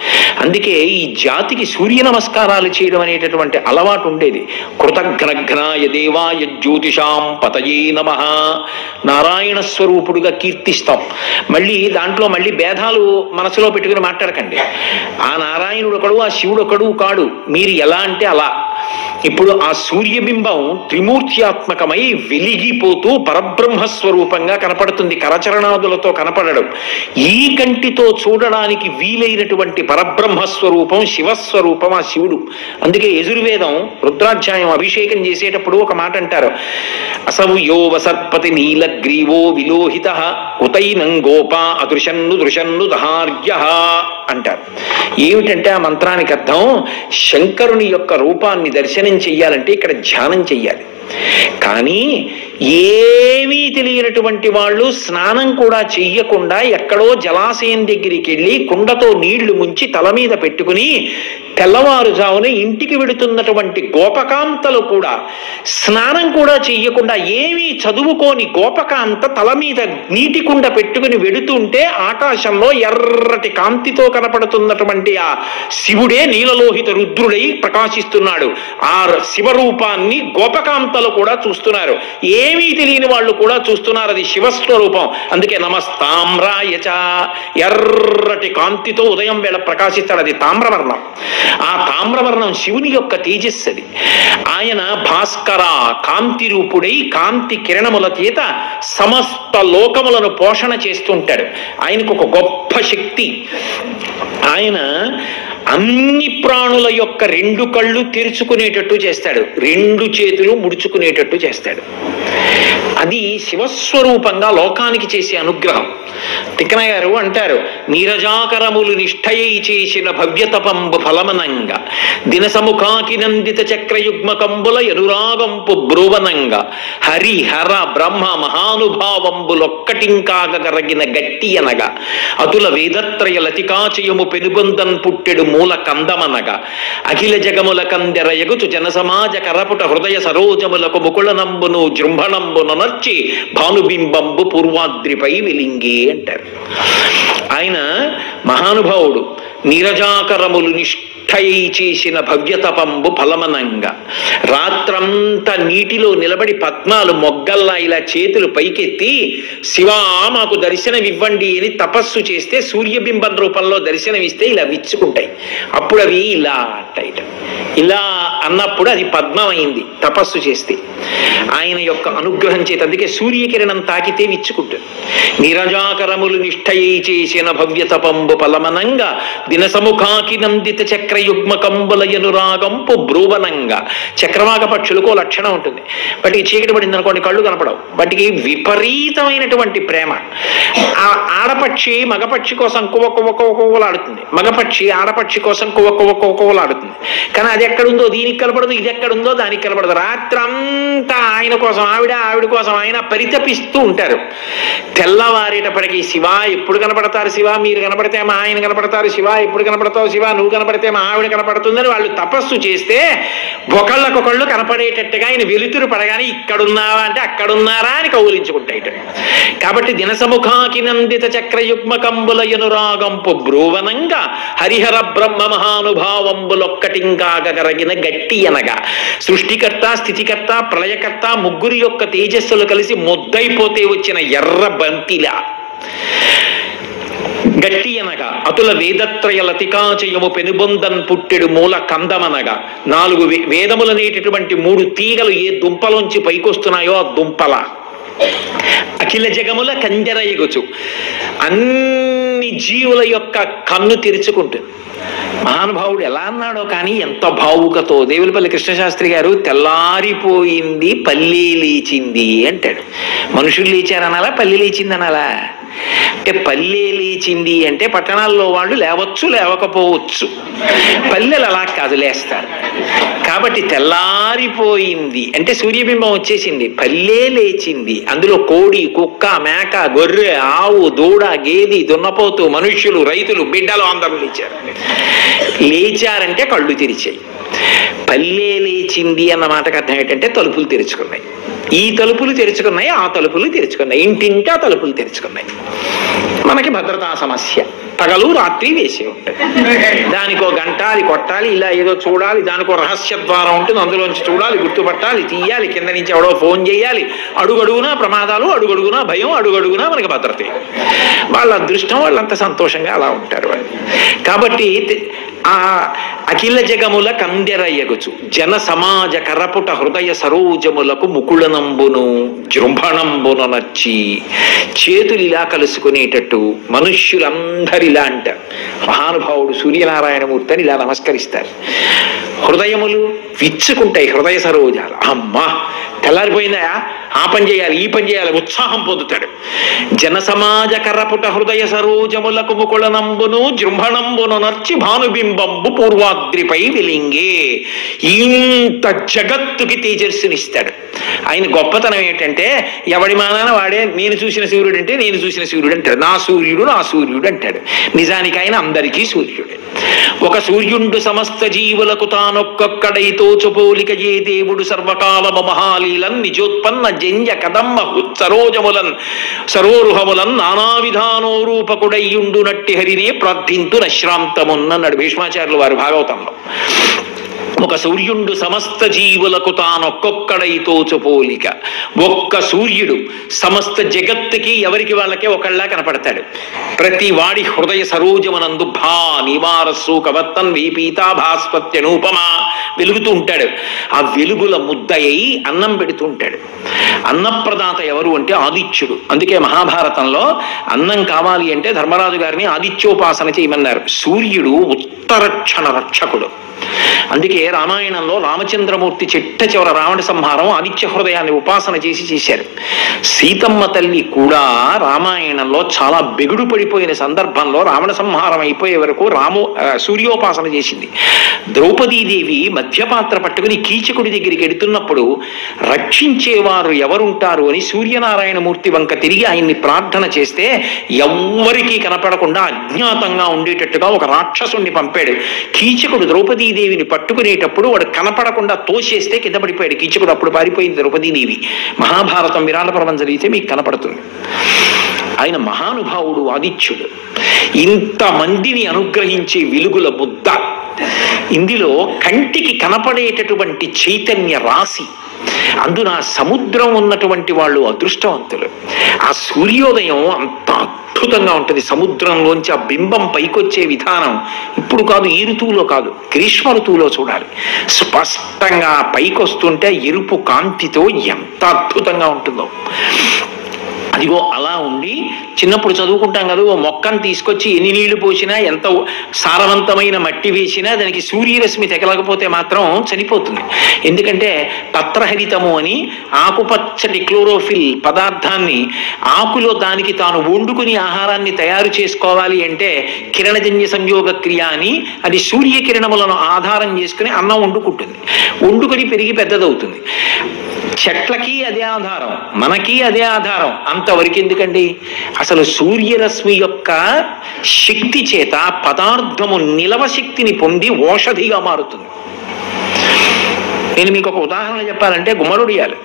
అందుకే ఈ జాతికి సూర్య నమస్కారాలు చేయడం అనేటటువంటి అలవాటు ఉండేది. కృతఘ్నఘ్నాయ దేవాయ జ్యోతిషాం పతయే నమః, నారాయణ స్వరూపుడుగా కీర్తిస్తాం. మళ్ళీ దాంట్లో మళ్ళీ భేదాలు మనసులో పెట్టుకుని మాట్లాడకండి. ఆ నారాయణుడు ఒకడు, ఆ శివుడు ఒకడు కాడు. మీరు ఎలా అంటే అలా. ఇప్పుడు ఆ సూర్యబింబం త్రిమూర్త్యాత్మకమై వెలిగిపోతూ పరబ్రహ్మస్వరూపంగా కనపడుతుంది. కరచరణాదులతో కనపడడం. ఈ కంటితో చూడడానికి వీలైనటువంటి పరబ్రహ్మస్వరూపం శివస్వరూపం ఆ శివుడు. అందుకే యజుర్వేదం రుద్రాధ్యాయం అభిషేకం చేసేటప్పుడు ఒక మాట అంటారు, అసౌయో వసర్పతి నీలగ్రీవో విలోహిత ఉతైనం గోపా అదృశన్ను దృశన్ను దహార్య అంటారు. ఏమిటంటే ఆ మంత్రానికి అర్థం, శంకరుని యొక్క రూపాన్ని దర్శనం చెయ్యాలంటే ఇక్కడ ధ్యానం చెయ్యాలి. కానీ ఏమీ తెలియనటువంటి వాళ్ళు స్నానం కూడా చెయ్యకుండా ఎక్కడో జలాశయం దగ్గరికి వెళ్ళి కుండతో నీళ్లు ముంచి తల మీద పెట్టుకుని తెల్లవారుజామున ఇంటికి వెడుతున్నటువంటి గోపకాంతలు కూడా స్నానం కూడా చెయ్యకుండా ఏమీ చదువుకోని గోపకాంత తల మీద నీటి కుండ పెట్టుకుని వెడుతుంటే ఆకాశంలో ఎర్రటి కాంతితో కనపడుతున్నటువంటి ఆ శివుడే నీలలోహిత రుద్రుడై ప్రకాశిస్తున్నాడు. ఆ శివరూపాన్ని గోపకాంతలు కూడా చూస్తున్నారు. ఏమీ తెలియని వాళ్ళు కూడా చూస్తున్నారు. అది శివస్వరూపం. అందుకే నమస్తామ్రాయచ, ఎర్రటి కాంతితో ఉదయం వేళ ప్రకాశిస్తాడు. అది తామ్రవర్ణం. ఆ తామ్రవర్ణం శివుని యొక్క తేజస్సు. అది ఆయన భాస్కర కాంతి రూపుడై కాంతి కిరణముల చేత సమస్త లోకములను పోషణ చేస్తుంటాడు. ఆయనకు ఒక గొప్ప శక్తి. ఆయన అన్ని ప్రాణుల యొక్క రెండు కళ్ళు తెరుచుకునేటట్టు చేస్తాడు, రెండు చేతులు ముడుచుకునేటట్టు చేస్తాడు. అది శివస్వరూపంగా లోకానికి చేసే అనుగ్రహం. తిక్కన గారు అంటారు, నీరజాకరములు నిష్ఠయై చేసిన భవ్యతపంబు ఫలమనంగా దినసముఖాకి నందిత చక్రయుగ్మకంబుల ఎనురాగంపు బ్రువనంగా హరి హర బ్రహ్మ మహానుభావంబులొక్కటింకాగరగిన గట్టి అనగా అతుల వేదత్రయ లతికాచయము పెనుబందన్ పుట్టెడు మూల కందమనగా అఖిల జగముల కందెర ఎగుచు జనసమాజ కరపుట హృదయ సరోజములకు ముకుళనంబును జృంభణంబున నర్చి భానుబింబంబు పూర్వాద్రిపై వెలింగే అంటారు. ఆయన మహానుభావుడు. నీరజాకరములు నిష్ఠయై చేసిన భవ్యతపంబు ఫలమనంగా రాత్రంతా నీటిలో నిలబడి పద్మాలు మొగ్గల్లా ఇలా చేతులు పైకెత్తి శివా మాకు దర్శనమివ్వండి అని తపస్సు చేస్తే సూర్యబింబం రూపంలో దర్శనమిస్తే ఇలా విచ్చుకుంటాయి. అప్పుడు అవి ఇలా అంటాయి. ఇలా అన్నప్పుడు అది పద్మమైంది తపస్సు చేస్తే. ఆయన యొక్క అనుగ్రహం చేత, అందుకే సూర్యకిరణం తాకితే విచ్చుకుంటుంది. నిరజాకరములు నిష్ఠయై చేసిన భవ్య తపంబు ఫలమనంగా దినసముఖాకి నందిత చక్రయుగ్మ కంబులయనురాగంపు బ్రూవనంగా. చక్రవాక పక్షులకు లక్షణం ఉంటుంది, వాటికి చీకటి పడింది అనుకోండి కళ్ళు కనపడవు, వాటికి విపరీతమైనటువంటి ప్రేమ. ఆ ఆడపక్షి మగపక్షి కోసం కువ్వ కువ్వ కువ్వ కువ్వలాడుతుంది, మగపక్షి ఆడపక్షి కోసం కువ్వ కువ్వ కువ్వ కువ్వలాడుతుంది. కానీ అది ఎక్కడుందో దీనికి కనపడదు, ఇది ఎక్కడుందో దానికి కనపడదు. రాత్రంతా ఆయన కోసం ఆవిడ కోసం ఆయన పరితపిస్తూ ఉంటారు. తెల్లవారేటప్పటికీ శివ ఎప్పుడు కనపడతారు, శివ మీరు కనపడితే మా ఆయన కనపడతారు, శివ ఎప్పుడు కనపడతావు, శివ నువ్వు కనపడితే మా ఆవిడ కనపడుతుందని వాళ్ళు తపస్సు చేస్తే ఒకళ్ళకొకళ్ళు కనపడేటట్టుగా ఆయన వెలుతురు పడగానే ఇక్కడున్నావా అంటే అక్కడున్నారా అని కౌలించుకుంటాయిట. కాబట్టి దినసముఖాకి నందిత చక్రయుగ్మ కంబులయనురాగంపు బ్రూవనంగా హరిహర బ్రహ్మ మహానుభావంబులొక్కటింకాగరగిన గట్టి అనగా. సృష్టికర్త స్థితికర్త ప్రళయకర్త ముగ్గురి యొక్క తేజస్సులు కలిసి ముద్దైపోతే వచ్చిన ఎర్ర బంతిలా గట్టి అనగా. అతుల వేదత్రయ లతికాచయము పెనుబొందన్ పుట్టెడు మూల కందమనగా. 4 వేదములనేటటువంటి 3 తీగలు ఏ దుంపలోంచి పైకొస్తున్నాయో ఆ దుంపల. అఖిల జగముల కంజర ఎగుచు, అన్ని జీవుల యొక్క కన్ను తెరుచుకుంటుంది. మహానుభావుడు ఎలా అన్నాడో కానీ ఎంత భావుకతో. దేవులపల్లి కృష్ణశాస్త్రి గారు తెల్లారిపోయింది పల్లె లేచింది అంటాడు. మనుషులు లేచారనాలా పల్లె లేచింది అనాలా? అంటే పల్లె లేచింది అంటే పట్టణాల్లో వాళ్ళు లేవచ్చు లేవకపోవచ్చు, పల్లెలు అలా కాదు లేస్తారు. కాబట్టి తెల్లారిపోయింది అంటే సూర్యబింబం వచ్చేసింది, పల్లె లేచింది. అందులో కోడి కుక్క మేక గొర్రె ఆవు దూడ గేది దున్నపోతు మనుష్యులు రైతులు బిడ్డలు అందరూ లేచారు. లేచారంటే కళ్ళు తెరిచాయి. పల్లె లేచింది అన్న మాటకు అర్థం ఏంటంటే తలుపులు తెరుచుకున్నాయి. ఈ తలుపులు తెరుచుకున్నాయి, ఆ తలుపులు తెరుచుకున్నాయి, ఇంటింటా తలుపులు తెరుచుకున్నాయి. మనకి భద్రతా సమస్య, పగలు రాత్రి వేసి ఉంటుంది. దానికో గంట అది కొట్టాలి, ఇలా ఏదో చూడాలి, దానికో రహస్య ద్వారం ఉంటుంది, అందులోంచి చూడాలి, గుర్తుపట్టాలి, తీయాలి, కింద నుంచి ఎవడో ఫోన్ చేయాలి. అడుగడుగునా ప్రమాదాలు, అడుగడుగునా భయం, అడుగడుగునా మనకి భద్రత. వాళ్ళ అదృష్టం, వాళ్ళంత సంతోషంగా అలా ఉంటారు వాళ్ళు. కాబట్టి ఆ అఖిల జగముల కందెరయ్యగుచు జన సమాజ కరపుట హృదయ సరోజములకు ముకుళనంబును జృంభణంబున నచ్చి. చేతులు ఇలా కలుసుకునేటట్టు మనుష్యులందరిలా అంటారు. మహానుభావుడు సూర్యనారాయణమూర్తి అని ఇలా నమస్కరిస్తారు. హృదయములు విచ్చుకుంటాయి, హృదయ సరోజాలు. అమ్మా తెల్లారిపోయిందా, ఆ పని చేయాలి ఈ పని చేయాలి, ఉత్సాహం పొందుతాడు. జన సమాజ కర్రపుట హృదయ సరోజములకు ముకుళనంబును జృంభణంబును నర్చి భానుబింబంబు పూర్వాద్రిపై వెలింగే. ఇంత జగత్తుకి తేజస్సునిస్తాడు. ఆయన గొప్పతనం ఏంటంటే ఎవడి మానాన వాడే నేను చూసిన సూర్యుడు అంటే నేను చూసిన సూర్యుడు అంటాడు, నా సూర్యుడు నా సూర్యుడు అంటాడు. నిజానికి ఆయన అందరికీ సూర్యుడే. ఒక సూర్యుండు సమస్త జీవులకు తానొక్కొక్కడై తోచుపోలిక ఏ దేవుడు సర్వకాలమ మహాలీలన్ నిజోత్పన్న జంజ కదమ్మ సరోజములన్ సరోరుహములన్ నానా విధానో రూపకుడయ్యుండు నట్టి హరినే ప్రార్థింతు నశ్రాంతమున్నన్నాడు భీష్మాచార్యులు వారి భాగవతంలో. ఒక సూర్యుండు సమస్త జీవులకు తానొక్కొక్కడై తోచుపోలిక. ఒక్క సూర్యుడు సమస్త జగత్తుకి ఎవరికి వాళ్ళకే ఒకళ్ళ కనపడతాడు. ప్రతి వాడి హృదయ సరోజమునందు భా నివారస్సు కవత్తన్ వీపీతా భాస్వత్యనూపమా వెలుగుతూ ఉంటాడు. ఆ వెలుగుల ముద్దయ్యి అన్నం పెడుతూ ఉంటాడు. అన్నప్రదాత ఎవరు అంటే ఆదిత్యుడు. అందుకే మహాభారతంలో అన్నం కావాలి అంటే ధర్మరాజు గారిని ఆదిత్యోపాసన చేయమన్నారు. సూర్యుడు ఉత్తరక్షణ రక్షకుడు. అందుకే రామాయణంలో రామచంద్రమూర్తి చిట్ట చివర రావణ సంహారం ఆదిత్య హృదయాన్ని ఉపాసన చేశారు. సీతమ్మ తల్లి కూడా రామాయణంలో చాలా బెగుడు పడిపోయిన సందర్భంలో రావణ సంహారం అయిపోయే వరకు సూర్యోపాసన చేసింది. ద్రౌపదీదేవి మధ్యపాత్ర పట్టుకుని కీచకుడి దగ్గరికి ఎడుతున్నప్పుడు రక్షించేవారు ఎవరుంటారు అని సూర్యనారాయణమూర్తి వంక తిరిగి ఆయన్ని ప్రార్థన చేస్తే ఎవ్వరికీ కనపడకుండా అజ్ఞాతంగా ఉండేటట్టుగా ఒక రాక్షసుణ్ణి పంపాడు. కీచకుడు ద్రౌపదీదేవిని పట్టుకునేటప్పుడు వాడు కనపడకుండా తోసేస్తే కింద పడిపోయాడు కీచకుడు. అప్పుడు పారిపోయింది ద్రౌపదీదేవి. మహాభారతం విరాట పర్వం చదివితే మీకు కనపడుతుంది. ఆయన మహానుభావుడు ఆదిత్యుడు. ఇంతమందిని అనుగ్రహించే వెలుగుల ముద్ద. ఇందులో కంటికి కనపడేటటువంటి చైతన్య రాశి. అందున సముద్రం ఉన్నటువంటి వాళ్ళు అదృష్టవంతులు. ఆ సూర్యోదయం అంత అద్భుతంగా ఉంటుంది. సముద్రంలోంచి ఆ బింబం పైకొచ్చే విధానం ఇప్పుడు కాదు, ఈ ఋతువులో కాదు, గ్రీష్మ ఋతువులో చూడాలి. స్పష్టంగా పైకొస్తుంటే ఎరుపు కాంతితో ఎంత అద్భుతంగా ఉంటుందో. అదిగో అలా ఉండి చిన్నప్పుడు చదువుకుంటాం కదా, ఓ మొక్కను తీసుకొచ్చి ఎన్ని నీళ్లు పోసినా, ఎంత సారవంతమైన మట్టి వేసినా దానికి సూర్యరశ్మి తగలకపోతే మాత్రం చనిపోతుంది. ఎందుకంటే పత్రహరితము అని ఆకుపచ్చటి క్లోరోఫిల్ పదార్థాన్ని ఆకులో దానికి తాను వండుకుని ఆహారాన్ని తయారు చేసుకోవాలి అంటే కిరణజన్య సంయోగ క్రియ అని, అది సూర్యకిరణములను ఆధారం చేసుకుని అన్నం వండుకుంటుంది. వండుకొని పెరిగి పెద్దదవుతుంది. చెట్లకి అదే ఆధారం, మనకి అదే ఆధారం. అంతవరకు ఎందుకండి? అసలు సూర్యరశ్మి యొక్క శక్తి చేత పదార్థము నిలవ శక్తిని పొంది ఓషధిగా మారుతుంది. నేను మీకు ఒక ఉదాహరణ చెప్పాలంటే గుమ్మడియాలు.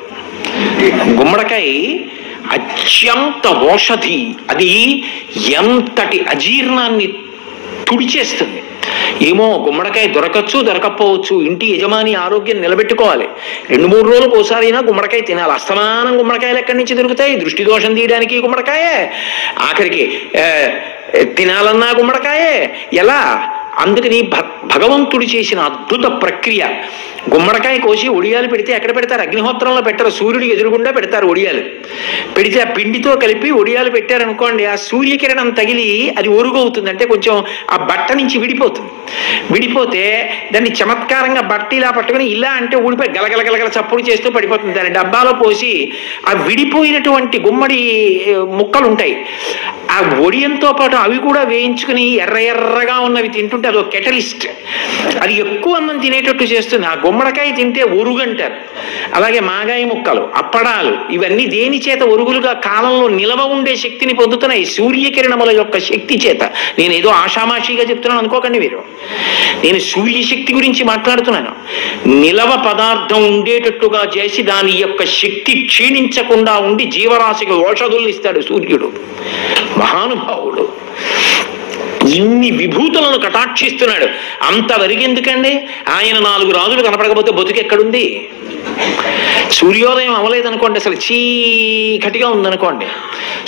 గుమ్మడికాయ అత్యంత ఓషధి. అది ఎంతటి అజీర్ణాన్ని తుడిచేస్తుంది. ఏమో గుమ్మడికాయ దొరకచ్చు, దొరకపోవచ్చు. ఇంటి యజమాని ఆరోగ్యం నిలబెట్టుకోవాలి. 2-3 రోజులకు ఒకసారి అయినా గుమ్మడికాయ తినాలి. అస్తమానం గుమ్మడికాయలు ఎక్కడి నుంచి దొరుకుతాయి? దృష్టి దోషం తీయడానికి గుమ్మడికాయే, ఆఖరికి తినాలన్నా గుమ్మడికాయే. ఎలా? అందుకని భగవంతుడు చేసిన అద్భుత ప్రక్రియ. గుమ్మడికాయ కోసి ఒడియాలు పెడితే ఎక్కడ పెడతారు? అగ్నిహోత్రంలో పెట్టరు, సూర్యుడు ఎదురుగుండా పెడతారు ఒడియాలు. పెడితే ఆ పిండితో కలిపి ఒడియాలు పెట్టారనుకోండి, ఆ సూర్యకిరణం తగిలి అది ఒరుగవుతుంది. అంటే కొంచెం ఆ బట్ట నుంచి విడిపోతుంది. విడిపోతే దాన్ని చమత్కారంగా బట్ట ఇలా పట్టుకుని ఇలా అంటే ఊడిపోయి గలగలగలగల చప్పుడు చేస్తూ పడిపోతుంది. దాన్ని డబ్బాలో పోసి ఆ విడిపోయినటువంటి గుమ్మడి ముక్కలు ఉంటాయి, ఆ ఒడియంతో పాటు అవి కూడా వేయించుకుని ఎర్ర ఎర్రగా ఉన్నవి తింటుంటే అదొక కెటలిస్ట్. అది ఎక్కువ అన్నం తినేటట్టు చేస్తుంది. ఆ గుమ్మడికాయ తింటే ఒరుగంటారు. అలాగే మాగాయ ముక్కలు, అప్పడాలు, ఇవన్నీ దేని చేత ఒరుగులుగా కాలంలో నిలవ ఉండే శక్తిని పొందుతున్నాయి? సూర్యకిరణముల యొక్క శక్తి చేత. నేను ఏదో ఆషామాషిగా చెప్తున్నాను అనుకోకండి మీరు. నేను సూర్యశక్తి గురించి మాట్లాడుతున్నాను. నిలవ పదార్థం ఉండేటట్టుగా చేసి దాని యొక్క శక్తి క్షీణించకుండా ఉండి జీవరాశికి ఔషధుల్ని ఇస్తాడు సూర్యుడు. మహానుభావుడు. ఇన్ని విభూతులను కటాక్షిస్తున్నాడు. అంతవరకు ఎందుకండి? ఆయన 4 రాజులు కనపడకపోతే బతుకెక్కడుంది? సూర్యోదయం అవ్వలేదనుకోండి, అసలు చీకటిగా ఉందనుకోండి,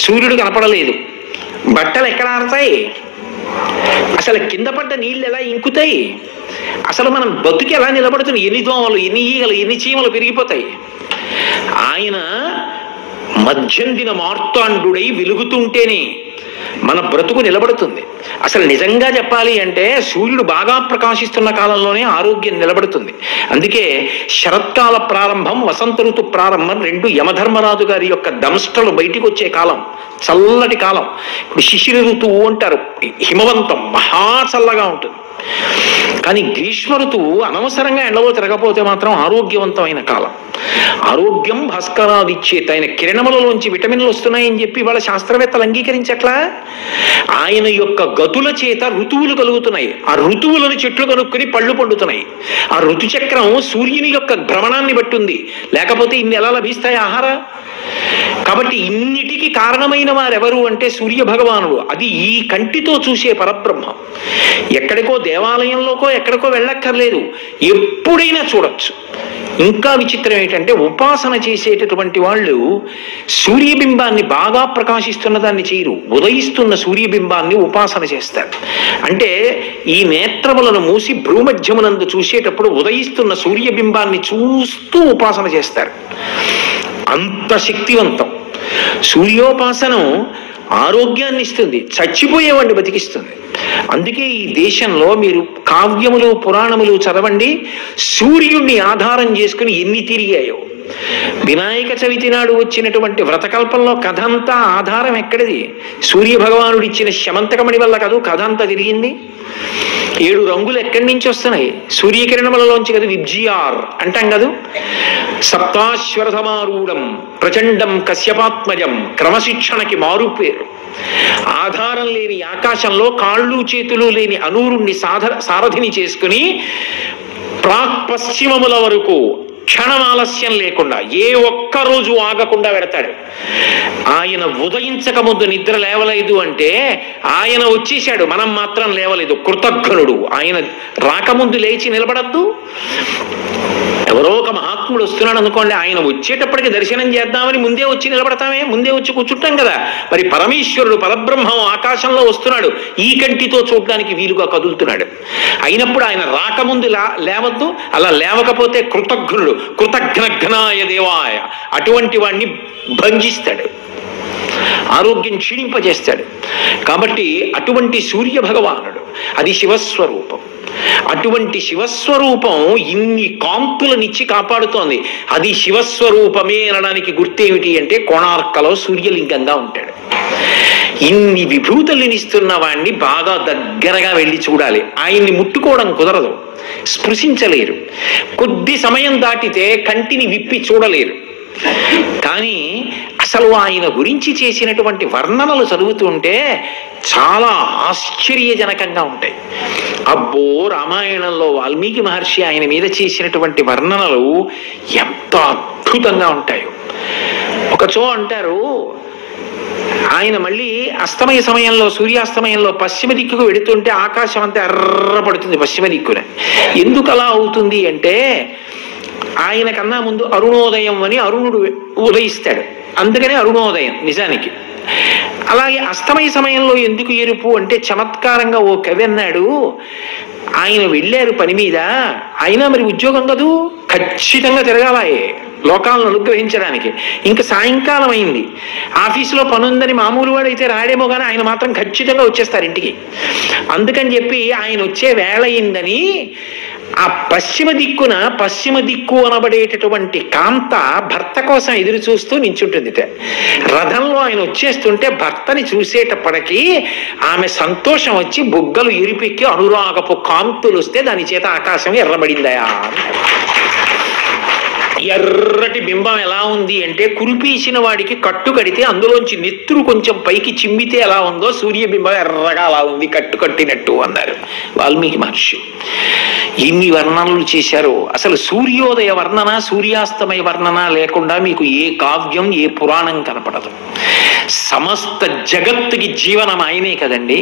సూర్యుడు కనపడలేదు, బట్టలు ఎక్కడ ఆడతాయి? అసలు కింద పడ్డ నీళ్ళు ఎలా ఇంకుతాయి? అసలు మనం బతుకు ఎలా నిలబడుతుంది? ఎన్ని దోమలు, ఎన్ని ఈగలు, ఎన్ని చీమలు పెరిగిపోతాయి. ఆయన మధ్యందిన మార్తాండుడై వెలుగుతుంటేనే మన బ్రతుకు నిలబడుతుంది. అసలు నిజంగా చెప్పాలి అంటే సూర్యుడు బాగా ప్రకాశిస్తున్న కాలంలోనే ఆరోగ్యం నిలబడుతుంది. అందుకే శరత్కాల ప్రారంభం, వసంత ఋతు ప్రారంభం 2 యమధర్మరాజు గారి యొక్క దంష్టలు బయటికి వచ్చే కాలం, చల్లటి కాలం. ఇప్పుడు శిశిర ఋతువు అంటారు, హిమవంతం, మహా చల్లగా ఉంటుంది. కానీ గ్రీష్మ ఋతువు అనవసరంగా ఎండలో తిరగపోతే మాత్రం ఆరోగ్యవంతమైన కాలం. ఆరోగ్యం భాస్కరాదిచ్చేత. ఆయన కిరణములలోంచి విటమిన్లు వస్తున్నాయని చెప్పి వాళ్ళ శాస్త్రవేత్తలు అంగీకరించట్లా. ఆయన యొక్క గతుల చేత ఋతువులు కలుగుతున్నాయి. ఆ ఋతువులను చెట్లు కనుక్కొని పళ్ళు పండుతున్నాయి. ఆ ఋతుచక్రం సూర్యుని యొక్క భ్రమణాన్ని బట్టి ఉంది. లేకపోతే ఇన్ని ఎలా లభిస్తాయి ఆహార? కాబట్టి ఇన్నిటికి కారణమైన వారెవరు అంటే సూర్య భగవానుడు. అది ఈ కంటితో చూసే పరబ్రహ్మం. ఎక్కడికో దేవాలయంలోకో ఎక్కడికో వెళ్ళక్కర్లేదు, ఎప్పుడైనా చూడొచ్చు. ఇంకా విచిత్రం ఏంటంటే ఉపాసన చేసేటటువంటి వాళ్ళు సూర్యబింబాన్ని బాగా ప్రకాశిస్తున్న దాన్ని చేయరు, ఉదయిస్తున్న సూర్యబింబాన్ని ఉపాసన చేస్తారు. అంటే ఈ నేత్రములను మూసి భ్రూమధ్యమునందు చూసేటప్పుడు ఉదయిస్తున్న సూర్యబింబాన్ని చూస్తూ ఉపాసన చేస్తారు. అంత శక్తివంతం. సూర్యోపాసనం ఆరోగ్యాన్ని ఇస్తుంది, చచ్చిపోయేవాడిని బతికిస్తుంది. అందుకే ఈ దేశంలో మీరు కావ్యములు పురాణములు చదవండి, సూర్యుడిని ఆధారం చేసుకుని ఎన్ని తిరిగాయో. వినాయక చవితి నాడు వచ్చినటువంటి వ్రతకల్పంలో కథ అంతా ఆధారం ఎక్కడిది? సూర్య భగవానుడు ఇచ్చిన శమంతకమణి వల్ల కాదు కథ అంతా తిరిగింది. 7 రంగులు ఎక్కడి నుంచి వస్తున్నాయి? సూర్యకిరణములలోంచి కదా. విబ్జిఆర్ అంటాం కదా. సప్తాశ్వరథమారూఢం ప్రచండం కశ్యపాత్మజం, క్రమశిక్షణకి మారు పేరు. ఆధారం లేని ఆకాశంలో కాళ్ళు చేతులు లేని అనూరుణ్ణి సారథిని చేసుకుని ప్రాక్పశ్చిమముల వరకు క్షణం ఆలస్యం లేకుండా ఏ ఒక్క రోజు ఆగకుండా పెడతాడు. ఆయన ఉదయించక ముందు నిద్ర లేవలేదు అంటే ఆయన వచ్చేసాడు, మనం మాత్రం లేవలేదు. కృతజ్ఞుడు. ఆయన రాకముందు లేచి నిలబడద్దు. ఎవరో ఒక మహాత్ముడు వస్తున్నాడు అనుకోండి, ఆయన వచ్చేటప్పటికి దర్శనం చేద్దామని ముందే వచ్చి నిలబడతామే, ముందే వచ్చి కూర్చుంటాం కదా. మరి పరమేశ్వరుడు పరబ్రహ్మం ఆకాశంలో వస్తున్నాడు, ఈ కంటితో చూడడానికి వీలుగా కదులుతున్నాడు. అయినప్పుడు ఆయన రాకముందు లేవద్దు, అలా లేవకపోతే కృతజ్ఞుడు, కృతజ్ఞఘ్నాయ దేవాయ, అటువంటి వాడిని భంజిస్తాడు, ఆరోగ్యం క్షీణింపజేస్తాడు. కాబట్టి అటువంటి సూర్య భగవానుడు, అది శివస్వరూపం. అటువంటి శివస్వరూపం ఇన్ని కాంతులనిచ్చి కాపాడుతోంది. అది శివస్వరూపమే అనడానికి గుర్తేమిటి అంటే కోణార్కలో సూర్యలింగంగా ఉంటాడు. ఇన్ని విభూతులనిస్తున్న వాణ్ణి బాగా దగ్గరగా వెళ్ళి చూడాలి. ఆయన్ని ముట్టుకోవడం కుదరదు, స్పృశించలేరు. కొద్ది సమయం దాటితే కంటిని విప్పి చూడలేరు. కానీ అసలు ఆయన గురించి చేసినటువంటి వర్ణనలు చదువుతుంటే చాలా ఆశ్చర్యజనకంగా ఉంటాయి. అబ్బో, రామాయణంలో వాల్మీకి మహర్షి ఆయన మీద చేసినటువంటి వర్ణనలు ఎంత అద్భుతంగా ఉంటాయో. ఒకచో అంటారు, ఆయన మళ్ళీ అస్తమయ సమయంలో, సూర్యాస్తమయంలో పశ్చిమ దిక్కుకు వెడుతుంటే ఆకాశం అంతా ఎర్రపడుతుంది పశ్చిమ దిక్కున. ఎందుకు అలా అవుతుంది అంటే, ఆయన కన్నా ముందు అరుణోదయం అని అరుణుడు ఉదయిస్తాడు, అందుకనే అరుణోదయం నిజానికి. అలాగే అస్తమయ సమయంలో ఎందుకు ఎరుపు అంటే, చమత్కారంగా ఓ కవి అన్నాడు, ఆయన వెళ్ళారు పని మీద, అయినా మరి ఉద్యోగం కదూ, ఖచ్చితంగా తిరగాలాయే లోకాలను అనుగ్రహించడానికి. ఇంకా సాయంకాలం అయింది, ఆఫీసులో పనుందని మామూలు వాడైతే రాడేమో కానీ ఆయన మాత్రం ఖచ్చితంగా వచ్చేస్తారు ఇంటికి. అందుకని చెప్పి ఆయన వచ్చే వేళ అయిందని ఆ పశ్చిమ దిక్కు అనబడేటటువంటి కాంత భర్త కోసం ఎదురు చూస్తూ నించుంటుందిట. రథంలో ఆయన వచ్చేస్తుంటే భర్తని చూసేటప్పటికీ ఆమె సంతోషం వచ్చి బుగ్గలు ఎరిపెక్కి అనురాగపు కాంతులు వస్తే దాని చేత ఆకాశం ఎర్రబడిందయా. ఎర్రటి బింబం ఎలా ఉంది అంటే, కురిపీసిన వాడికి కట్టు కడితే అందులోంచి నెత్తురు కొంచెం పైకి చిమ్మితే ఎలా ఉందో సూర్యబింబం ఎర్రగా అలా ఉంది, కట్టు కట్టినట్టు అన్నారు వాల్మీకి మహర్షి. ఇన్ని వర్ణనలు చేశారు. అసలు సూర్యోదయ వర్ణన, సూర్యాస్తమయ వర్ణన లేకుండా మీకు ఏ కావ్యం, ఏ పురాణం కనపడదు. సమస్త జగత్తుకి జీవనం ఆయనే కదండి.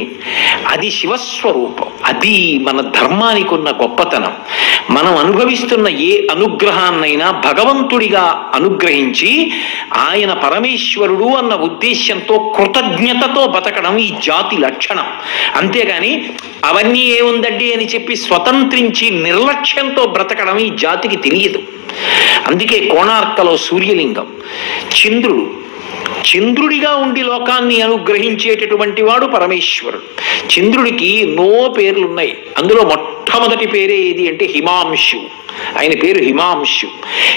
అది శివస్వరూపం. అది మన ధర్మానికి ఉన్న గొప్పతనం. మనం అనుభవిస్తున్న ఏ అనుగ్రహాన్నైనా భగవంతుడిగా అనుగ్రహించి ఆయన పరమేశ్వరుడు అన్న ఉద్దేశ్యంతో కృతజ్ఞతతో బతకడం ఈ జాతి లక్షణం. అంతేగాని అవన్నీ ఏముందండి అని చెప్పి స్వతంత్రించి నిర్లక్ష్యంతో బ్రతకడం ఈ జాతికి తెలియదు. అందుకే కోణార్కలో సూర్యలింగం, చంద్రుడు, చంద్రుడిగా ఉండి లోకాన్ని అనుగ్రహించేటటువంటి వాడు పరమేశ్వరుడు. చంద్రుడికి ఎన్నో పేర్లున్నాయి. అందులో మొట్టమొదటి పేరే ఏది అంటే హిమాంశు. ఆయన పేరు హిమాంశు.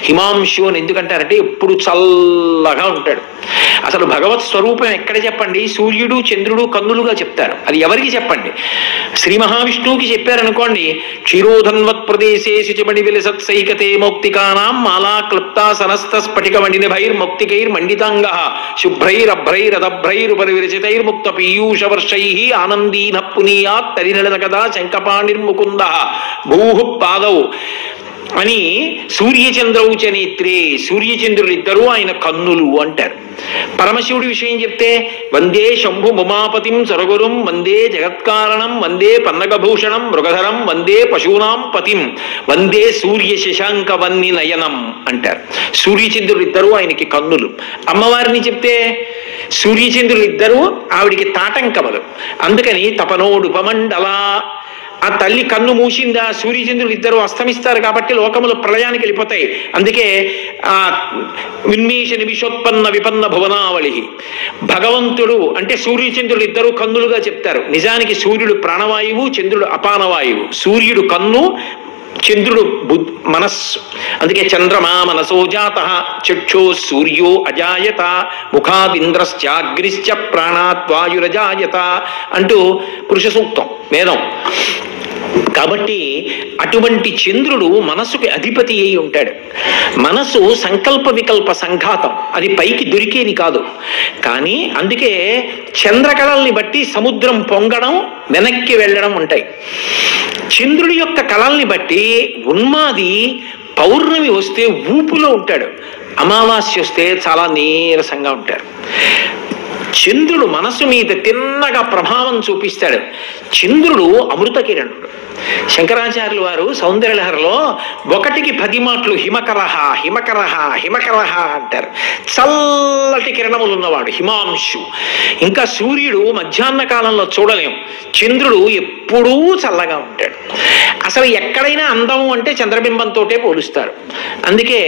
హిమాంశు అని ఎందుకంటారంటే ఎప్పుడు చల్లగా ఉంటాడు. అసలు భగవత్ స్వరూపం ఎక్కడ చెప్పండి? సూర్యుడు చంద్రుడు కన్నులుగా చెప్తారు. అది ఎవరికి చెప్పండి? శ్రీ మహావిష్ణువుకి చెప్పారనుకోండి, క్షీరోధన్వత్ ప్రదేశే శుచిమణి విలసత్సైకతే మౌక్తికానాం మాలా క్లుప్తా సనస్త స్ఫటిక మణినిభైర్ మౌక్తికైర్ మండితాంగ శుభ్రైరభ్రైరదభ్రైరుపరివిరచితైర్ముక్త పీయూష వర్షైః ఆనందీన పునీయాత్ తరినళన కదా శంఖపాణిర్ముకుంద భూః పాదౌ అని సూర్యచంద్రౌ చ నేత్రే, సూర్యచంద్రులిద్దరూ ఆయన కన్నులు అంటారు. పరమశివుడి విషయం చెప్తే వందే శంభు ఉమాపతిం సరగురుం వందే జగత్కారణం వందే పన్నగభూషణం మృగధరం వందే పశూనాం పతిం వందే సూర్య శశాంక వన్ని నయనం అంటారు. సూర్యచంద్రులిద్దరూ ఆయనకి కన్నులు. అమ్మవారిని చెప్తే సూర్యచంద్రులిద్దరూ ఆవిడికి తాటంకములు. అందుకని తపనోడుపమండల, ఆ తల్లి కన్ను మూసిందా సూర్యచంద్రులు ఇద్దరు అస్తమిస్తారు కాబట్టి లోకములు ప్రళయానికి వెళ్ళిపోతాయి. అందుకే ఆ విన్మేష నిమిషోత్పన్న విపన్న భువనావళి. భగవంతుడు అంటే సూర్యచంద్రులు ఇద్దరు కన్నులుగా చెప్తారు. నిజానికి సూర్యుడు ప్రాణవాయువు, చంద్రుడు అపానవాయువు. సూర్యుడు కన్ను, చంద్రుడు మనస్సు. అందుకే చంద్రమా మనసో జాత చక్షో సూర్యో అజాయత ముఖాదింద్రశ్చాగ్నిశ్చ ప్రాణాత్ వాయురజాయత అంటూ పురుష సూక్తం వేదం. కాబట్టి అటువంటి చంద్రుడు మనసుకి అధిపతి అయి ఉంటాడు. మనసు సంకల్ప వికల్ప సంఘాతం, అది పైకి దొరికేది కాదు. కానీ అందుకే చంద్రకళల్ని బట్టి సముద్రం పొంగడం, వెనక్కి వెళ్ళడం ఉంటాయి. చంద్రుడి యొక్క కళల్ని బట్టి ఉన్మాది పౌర్ణమి వస్తే ఊపులో ఉంటాడు, అమావాస్య వస్తే చాలా నీరసంగా ఉంటారు. చంద్రుడు మనసు మీద తిన్నగా ప్రభావం చూపిస్తాడు. చంద్రుడు అమృత కిరణుడు. శంకరాచార్యులు వారు సౌందర్యలహరిలో 1కి 10 మాటలు హిమకరహ హిమకరహ హిమకరహ అంటారు. చల్లటి కిరణములు ఉన్నవాడు హిమాంశు. ఇంకా సూర్యుడు మధ్యాహ్న కాలంలో చూడలేం, చంద్రుడు ఎప్పుడూ చల్లగా ఉంటాడు. అసలు ఎక్కడైనా అందము అంటే చంద్రబింబంతో పోలుస్తారు. అందుకే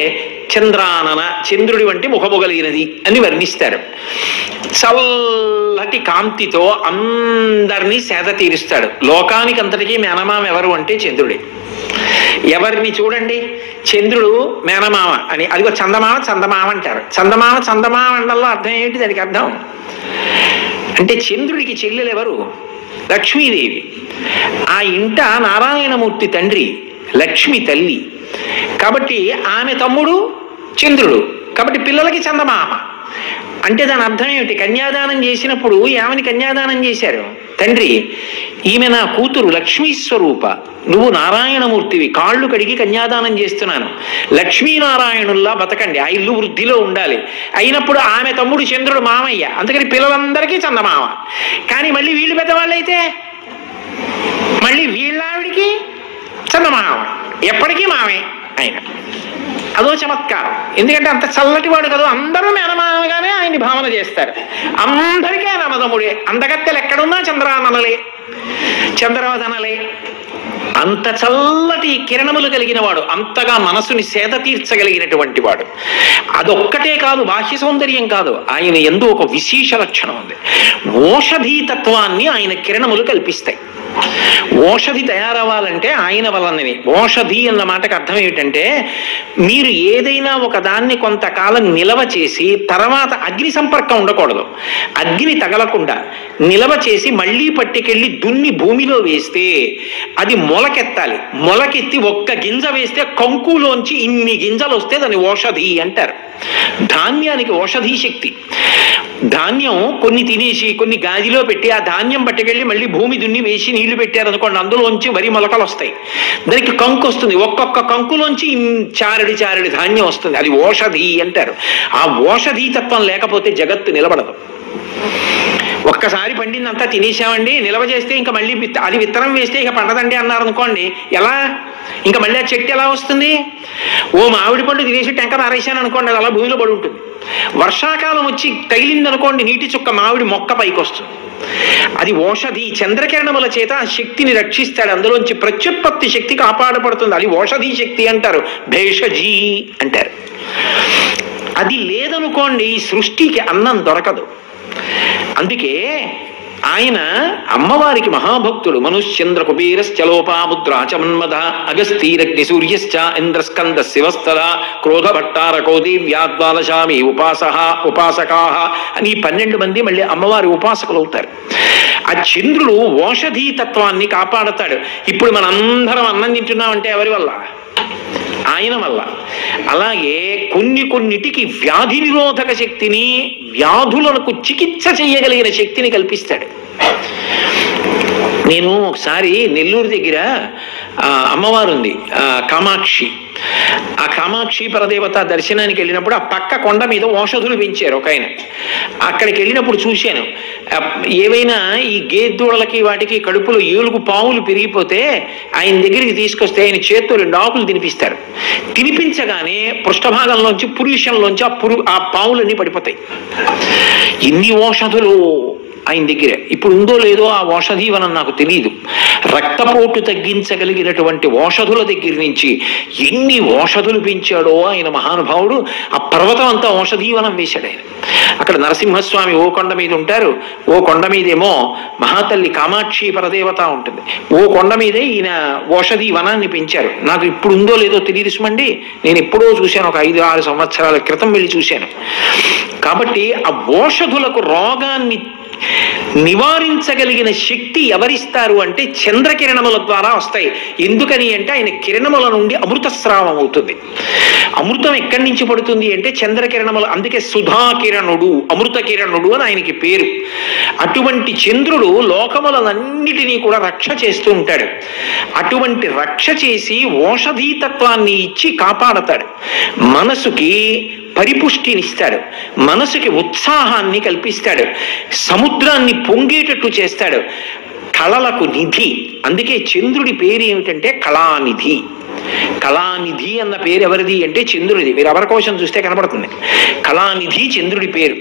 చంద్రానన చంద్రుడి వంటి ముఖముగలిగినది అని వర్ణిస్తారు. చల్లటి కాంతితో అందరినీ సేద తీరుస్తాడు. లోకానికి అంతటికీ మేనమామ ఎవరు అంటే చంద్రుడే. ఎవరిని చూడండి, చంద్రుడు మేనమామ అని, అదిగో చందమామ చందమామ అంటారు. చందమామ చందమామ అండల్లో అర్థం ఏంటి? దానికి అర్థం అంటే చంద్రుడికి చెల్లెలు ఎవరు? లక్ష్మీదేవి. ఆ ఇంట నారాయణమూర్తి తండ్రి, లక్ష్మి తల్లి. కాబట్టి ఆమె తమ్ముడు చంద్రుడు, కాబట్టి పిల్లలకి చందమామ. అంటే దాని అర్థం ఏమిటి? కన్యాదానం చేసినప్పుడు ఏమని కన్యాదానం చేశారు? తండ్రి, ఈమె నా కూతురు లక్ష్మీ స్వరూప, నువ్వు నారాయణమూర్తివి, కాళ్ళు కడిగి కన్యాదానం చేస్తున్నాను, లక్ష్మీనారాయణుల్లా బతకండి, ఆ ఇల్లు వృద్ధిలో ఉండాలి. అయినప్పుడు ఆమె తమ్ముడు చంద్రుడు మామయ్య, అందుకని పిల్లలందరికీ చందమామ. కానీ మళ్ళీ వీళ్ళు పెద్దవాళ్ళైతే మళ్ళీ వీళ్ళావిడికి చందమామ, ఎప్పటికీ మామే ఆయన. అదో చమత్కారం. ఎందుకంటే అంత చల్లటి వాడు కదా, అందరూ మేనమామగానే ఆయన్ని భావన చేస్తారు. అందరికీ ఆయన అన్నదమ్ముడే. అందగత్తెలు ఎక్కడున్నా చంద్రాననలే, చంద్రవదనలే. అంత చల్లటి కిరణములు కలిగిన వాడు, అంతగా మనసుని సేద తీర్చగలిగినటువంటి వాడు. అదొక్కటే కాదు, బాహ్య సౌందర్యం కాదు, ఆయన యందు ఒక విశేష లక్షణం ఉంది. ఓషధీతత్వాన్ని ఆయన కిరణములు కల్పిస్తాయి. ఓషధి తయారవ్వాలంటే ఆయన వలనని. ఓషధి అన్న మాటకు అర్థం ఏమిటంటే, మీరు ఏదైనా ఒక దాన్ని కొంతకాలం నిలవ చేసి తర్వాత అగ్ని సంపర్కం ఉండకూడదు, అగ్ని తగలకుండా నిలవ చేసి మళ్ళీ పట్టుకెళ్ళి దున్ని భూమిలో వేస్తే అది మొలకెత్తాలి. మొలకెత్తి ఒక్క గింజ వేస్తే కంకులోంచి ఇన్ని గింజలు వస్తే దాన్ని ఓషధి అంటారు. ధాన్యానికి ఓషధీ శక్తి. ధాన్యం కొన్ని తినేసి కొన్ని గాదిలో పెట్టి ఆ ధాన్యం పట్టుకెళ్ళి మళ్ళీ భూమి దున్ని వేసి నీళ్లు పెట్టారనుకోండి, అందులోంచి వరి మొలకలు వస్తాయి, దానికి కంకు వస్తుంది. ఒక్కొక్క కంకులోంచి చారడి చారడి ధాన్యం వస్తుంది, అది ఓషధి అంటారు. ఆ ఓషధీ తత్వం లేకపోతే జగత్తు నిలబడదు. ఒక్కసారి పండిందంతా తినేసామండి, నిల్వ చేస్తే ఇంకా మళ్ళీ అది విత్తనం వేస్తే ఇక పండదండి అన్నారు అనుకోండి, ఎలా? ఇంకా మళ్ళీ ఆ చెట్టు ఎలా వస్తుంది? ఓ మామిడి పండు తినేసి టెంక ఆరేసాను అనుకోండి, అది అలా భూమిలో పడి ఉంటుంది. వర్షాకాలం వచ్చి తగిలింది అనుకోండి, నీటి చుక్క మామిడి మొక్క పైకి వస్తుంది. అది ఓషధి. చంద్రకిరణముల చేత ఆ శక్తిని రక్షిస్తాడు, అందులోంచి ప్రత్యుత్పత్తి శక్తి కాపాడబడుతుంది. అది ఓషధీ శక్తి అంటారు, భేషజీ అంటారు. అది లేదనుకోండి సృష్టికి అన్నం దొరకదు. అందుకే ఆయన అమ్మవారికి మహాభక్తుడు. మనుశ్చంద్ర కుబేరశ్చలోపాముద్రాచ మన్మథ అగస్తీరగ్ని సూర్యశ్చ ఇంద్రస్కంద శివస్థల క్రోధ భట్టారకో దేవ్యాద్వాలశామి ఉపాసకాహ అని 12 మంది మళ్ళీ అమ్మవారి ఉపాసకులు అవుతారు. ఆ చంద్రుడు ఓషధీ తత్వాన్ని కాపాడతాడు. ఇప్పుడు మనందరం అన్నం తింటున్నామంటే ఎవరి వల్ల? ఆయన వల్ల. అలాగే కొన్నిటికి వ్యాధి నిరోధక శక్తిని, వ్యాధులకు చికిత్స చేయగలిగిన శక్తిని కల్పిస్తాడు. నేను ఒకసారి నెల్లూరు దగ్గర అమ్మవారు ఉంది, కామాక్షి. ఆ కామాక్షి పరదేవత దర్శనానికి వెళ్ళినప్పుడు ఆ పక్క కొండ మీద ఓషధులు పెంచారు ఒక ఆయన. అక్కడికి వెళ్ళినప్పుడు చూశాను, ఏవైనా ఈ గేదెదూడలకి వాటికి కడుపులో ఏలుగు పావులు పెరిగిపోతే ఆయన దగ్గరికి తీసుకొస్తే ఆయన చేత్తో 2 ఆకులు తినిపిస్తారు. తినిపించగానే పృష్ఠభాగంలోంచి పురుషంలోంచి ఆ పావులన్నీ పడిపోతాయి. ఇన్ని ఓషధులు ఆయన దగ్గర. ఇప్పుడు ఉందో లేదో ఆ ఓషధీవనం నాకు తెలియదు. రక్తపోటు తగ్గించగలిగినటువంటి ఓషధుల దగ్గర నుంచి ఎన్ని ఓషధులు పెంచాడో ఆయన మహానుభావుడు. ఆ పర్వతం అంతా ఓషధీవనం వేశాడు ఆయన. అక్కడ నరసింహస్వామి ఓ కొండ మీద ఉంటారు, ఓ కొండ మీదేమో మహాతల్లి కామాక్షి పరదేవత ఉంటుంది, ఓ కొండ మీదే ఈయన ఓషధీ వనాన్ని పెంచారు. నాకు ఇప్పుడు ఉందో లేదో తెలియదు సుమండి, నేను ఎప్పుడో చూశాను, ఒక 5-6 సంవత్సరాల క్రితం వెళ్ళి చూశాను. కాబట్టి ఆ ఓషధులకు రోగాన్ని నివారించగలిగిన శక్తి ఎవరిస్తారు అంటే చంద్రకిరణముల ద్వారా వస్తాయి. ఎందుకని అంటే ఆయన కిరణముల నుండి అమృత స్రావం అవుతుంది. అమృతం ఎక్కడి నుంచి పడుతుంది అంటే చంద్రకిరణములు. అందుకే సుధాకిరణుడు, అమృత కిరణుడు అని ఆయనకి పేరు. అటువంటి చంద్రుడు లోకములన్నిటినీ కూడా రక్ష చేస్తూ ఉంటాడు. అటువంటి రక్ష చేసి ఓషధీతత్వాన్ని ఇచ్చి కాపాడతాడు. మనసుకి పరిపుష్టినిస్తాడు, మనసుకి ఉత్సాహాన్ని కల్పిస్తాడు, సముద్రాన్ని పొంగేటట్టు చేస్తాడు. కళలకు నిధి. అందుకే చంద్రుడి పేరు ఏమిటంటే కళానిధి. కళానిధి అన్న పేరు ఎవరిది అంటే చంద్రుడిది. మీరు అమరకోశం చూస్తే కనబడుతుంది. కళానిధి చంద్రుడి పేరు.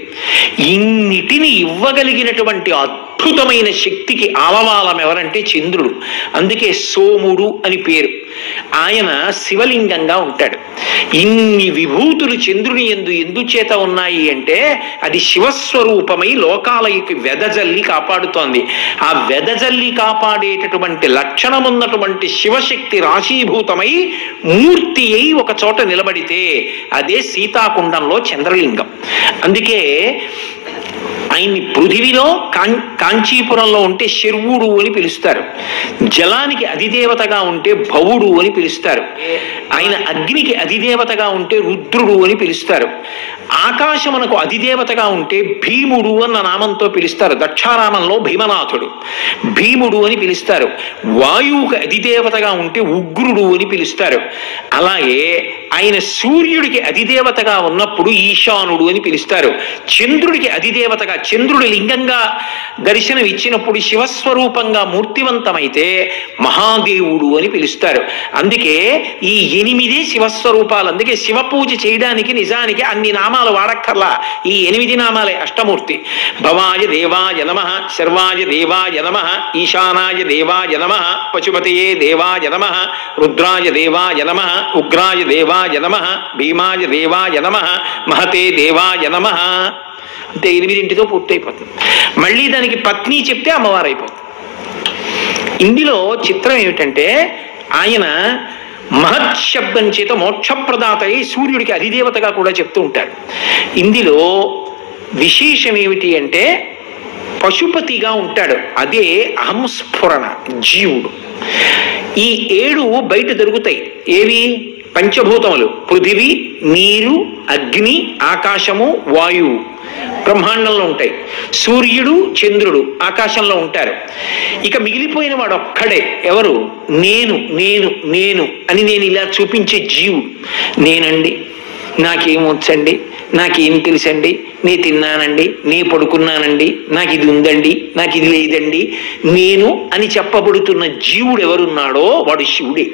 ఇన్నిటిని ఇవ్వగలిగినటువంటి అద్భుతమైన శక్తికి ఆలవాలం ఎవరంటే చంద్రుడు. అందుకే సోముడు అని పేరు. ఆయన శివలింగంగా ఉంటాడు. ఇన్ని విభూతులు చంద్రుని ఎందుచేత ఉన్నాయి అంటే అది శివస్వరూపమై లోకాలకి వెదజల్లి కాపాడుతోంది. ఆ వెదజల్లి కాపాడేటటువంటి లక్షణమున్నటువంటి శివశక్తి రాశీభూతమై మూర్తి అయి ఒక చోట నిలబడితే అదే సీతాకుండంలో చంద్రలింగం. అందుకే ఆయన్ని పృథివిలో కాంచీపురంలో ఉంటే శర్వుడు అని పిలుస్తారు. జలానికి అధిదేవతగా ఉంటే భవుడు అని పిలుస్తారు. ఆయన అగ్నికి అధిదేవతగా ఉంటే రుద్రుడు అని పిలుస్తారు. ఆకాశమునకు అధిదేవతగా ఉంటే భీముడు అన్న నామంతో పిలుస్తారు. దక్షారామంలో భీమనాథుడు భీముడు అని పిలుస్తారు. వాయువుకి అధిదేవతగా ఉంటే ఉగ్రుడు అని పిలుస్తారు. అలాగే ఆయన సూర్యుడికి అధిదేవతగా ఉన్నప్పుడు ఈశానుడు అని పిలుస్తారు. చంద్రుడికి అధిదేవతగా చంద్రుడి లింగంగా దర్శనం ఇచ్చినప్పుడు శివస్వరూపంగా మూర్తివంతమైతే మహాదేవుడు అని పిలుస్తారు. అందుకే ఈ 8 శివస్వరూపాలు. అందుకే శివ పూజ చేయడానికి నిజానికి అన్ని నామాలు వాడక్కర్లా. ఈ 8 నామాలే అష్టమూర్తి. భవాయ దేవాయ నమః, శర్వాయ దేవాయ నమః, ఈశానాయ దేవాయ నమః, పశుపతయే దేవాయ నమః, రుద్రాయ దేవాయ నమః, ఉగ్రాయ దేవాయ నమః, భీమాయ దేవాయ నమః, మహతే దేవాయ నమః. అంటే 8 పూర్తయిపోతుంది. మళ్ళీ దానికి పత్ని చెప్తే అమ్మవారు అయిపోతుంది. ఇందులో చిత్రం ఏమిటంటే ఆయన మహత్ శబ్దం చేత మోక్షప్రదాత అయి సూర్యుడికి అధిదేవతగా కూడా చెప్తూ ఉంటారు. ఇందులో విశేషం ఏమిటి అంటే పశుపతిగా ఉంటాడు. అదే అహంస్ఫురణ జీవుడు. ఈ 7 బయట దొరుకుతాయి. ఏవి? పంచభూతములు: పృథివీ, నీరు, అగ్ని, ఆకాశము, వాయువు బ్రహ్మాండంలో ఉంటాయి. సూర్యుడు, చంద్రుడు ఆకాశంలో ఉంటారు. ఇక మిగిలిపోయిన వాడు ఒక్కడే. ఎవరు? నేను నేను నేను అని నేను ఇలా చూపించే జీవుడు. నేనండి, నాకేమొచ్చండి, నాకేం తెలుసండి, నే తిన్నానండి, నే పడుకున్నానండి, నాకు ఇది ఉందండి, నాకు ఇది లేదండి, నేను అని చెప్పబడుతున్న జీవుడు ఎవరున్నాడో వాడు శివుడే.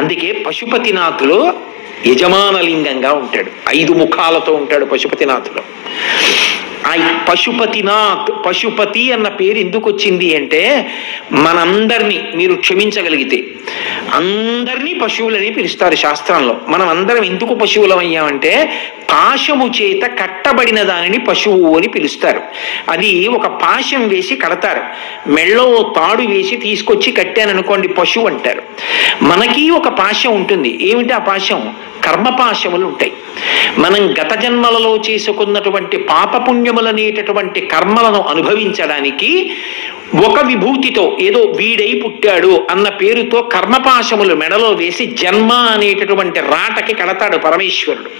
అందుకే పశుపతినాథులో యజమానలింగంగా ఉంటాడు. 5 ముఖాలతో ఉంటాడు పశుపతినాథులో. ఆ పశుపతినాథ్, పశుపతి అన్న పేరు ఎందుకు వచ్చింది అంటే మనందరినీ మీరు క్షమించగలిగితే అందరినీ పశువులని పిలుస్తారు శాస్త్రంలో. మనం అందరం ఎందుకు పశువులం అయ్యామంటే పాశము చేత కట్టబడిన దానిని పశువు అని పిలుస్తారు. అది ఒక పాశం వేసి కడతారు. మెళ్ళో తాడు వేసి తీసుకొచ్చి కట్టాననుకోండి పశువు అంటారు. మనకి ఒక పాశం ఉంటుంది. ఏమిటి ఆ పాశం? కర్మపాశములు ఉంటాయి. మనం గత జన్మలలో చేసుకున్నటువంటి పాపపుణ్యములనేటటువంటి కర్మలను అనుభవించడానికి ఒక విభూతితో ఏదో వీడై పుట్టాడు అన్న పేరుతో కర్మపాశములు మెడలో వేసి జన్మ అనేటటువంటి రాటకి కడతాడు పరమేశ్వరుడు.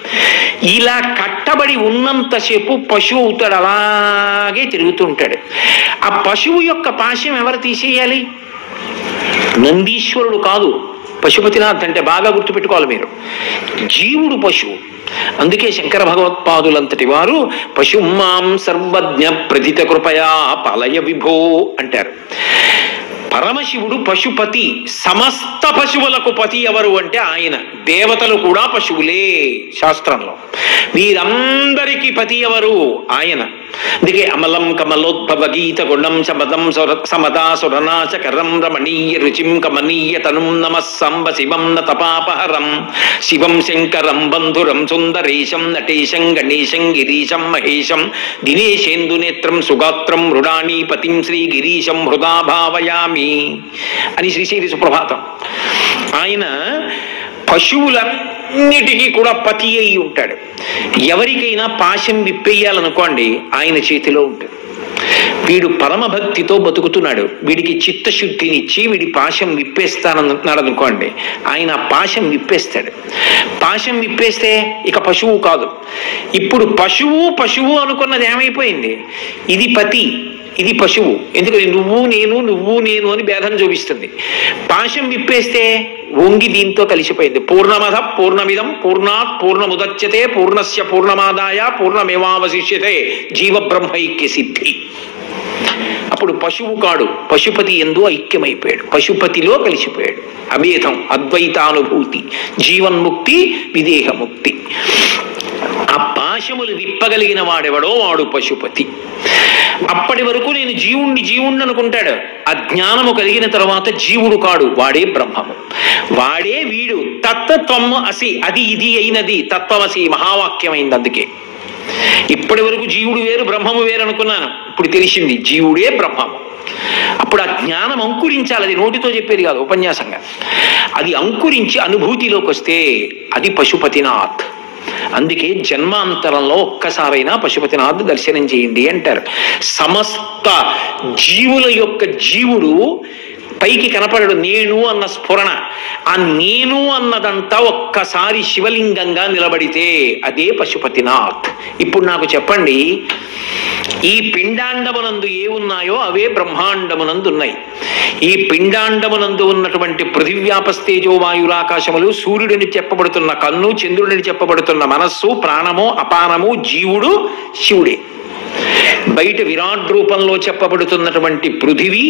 ఇలా కట్టబడి ఉన్నంతసేపు పశువు అవుతాడు. అలాగే తిరుగుతుంటాడు. ఆ పశువు యొక్క పాశం ఎవరు తీసేయాలి? నందీశ్వరుడు కాదు. పశుపతినాథ్ అంటే బాగా గుర్తుపెట్టుకోవాలి మీరు. జీవుడు పశువు. అందుకే శంకర భగవత్పాదులంతటి వారు పశుమాం సర్వజ్ఞ ప్రథిత కృపయా పాలయ విభో అంటారు. పరమశివుడు పశుపతి. సమస్త పశువులకు పతి ఎవరు అంటే ఆయన. దేవతలు కూడా పశువులే శాస్త్రంలో. వీరందరికీ పతి ఎవరు? ఆయన. అందుకే అమలం కమలోద్భవ గీత గుణం శమదం సమదాసురనాశకరం రమణీయ రుచిం కమనీయ తనుం నమః సంబ శివం నతపాపహరం శివం శంకరం బంధురం సుందరేశం నటేశం గణేశం గిరీశం మహేశం దినేశేందునేత్రం సుగాత్రం మృడాణీపతిం శ్రీగిరీశం హృదా భావయామి అని శ్రీశైలి సుప్రభాతం. ఆయన పశువులన్నిటికీ కూడా పతి అయి ఉంటాడు. ఎవరికైనా పాశం విప్పేయాలనుకోండి ఆయన చేతిలో ఉంటుంది. వీడు పరమభక్తితో బతుకుతున్నాడు, వీడికి చిత్తశుద్ధినిచ్చి వీడి పాశం విప్పేస్తానన్నాడు అనుకోండి, ఆయన పాశం విప్పేస్తాడు. పాశం విప్పేస్తే ఇక పశువు కాదు. ఇప్పుడు పశువు అనుకున్నది ఏమైపోయింది? ఇది పతి, ఇది పశువు. ఎందుకంటే నువ్వు నేను అని భేదం చూపిస్తుంది. పాశం విప్పేస్తే వంగి దీంతో కలిసిపోయింది. పూర్ణమద పూర్ణమిదం పూర్ణాత్ పూర్ణముదచ్యతే పూర్ణస్య పూర్ణమాదాయ పూర్ణమేవావశిష్యతే జీవ బ్రహ్మైక్య సిద్ధి. అప్పుడు పశువు కాడు, పశుపతి యందు ఐక్యమైపోయాడు, పశుపతిలో కలిసిపోయాడు. అభేదం, అద్వైతానుభూతి, జీవన్ముక్తి, విదేహముక్తి. ఆ పాశములు విప్పగలిగిన వాడెవడో వాడు పశుపతి. అప్పటి వరకు నేను జీవుణ్ణి అనుకుంటాడు. ఆ జ్ఞానము కలిగిన తర్వాత జీవుడు కాడు, వాడే బ్రహ్మము, వాడే వీడు. తత్వము అసి, అది ఇది అయినది తత్వమసి మహావాక్యమైంది. అందుకే ఇప్పటి వరకు జీవుడు వేరు బ్రహ్మము వేరు అనుకున్నాను, ఇప్పుడు తెలిసింది జీవుడే బ్రహ్మము. అప్పుడు ఆ జ్ఞానం అంకురించాలి, అది నోటితో చెప్పేది కాదు, ఉపన్యాసంగా. అది అంకురించి అనుభూతిలోకి వస్తే అది పశుపతినాథ్. అందుకే జన్మాంతరంలో ఒక్కసారైనా పశుపతినాథ్ దర్శనం చేయండి అంటారు. సమస్త జీవుల యొక్క జీవుడు పైకి కనపడడు, నేను అన్న స్ఫురణ. ఆ నేను అన్నదంతా ఒక్కసారి శివలింగంగా నిలబడితే అదే పశుపతినాథ్. ఇప్పుడు నాకు చెప్పండి, ఈ పిండాండమునందు ఏ ఉన్నాయో అవే బ్రహ్మాండమునందు ఉన్నాయి. ఈ పిండాండమునందు ఉన్నటువంటి పృథివ్యాపస్తేజో వాయురాకాశములు, సూర్యుడిని చెప్పబడుతున్న కన్ను, చంద్రుడిని చెప్పబడుతున్న మనస్సు, ప్రాణము, అపానము, జీవుడు శివుడే. బయట విరాట్ రూపంలో చెప్పబడుతున్నటువంటి పృథివీ,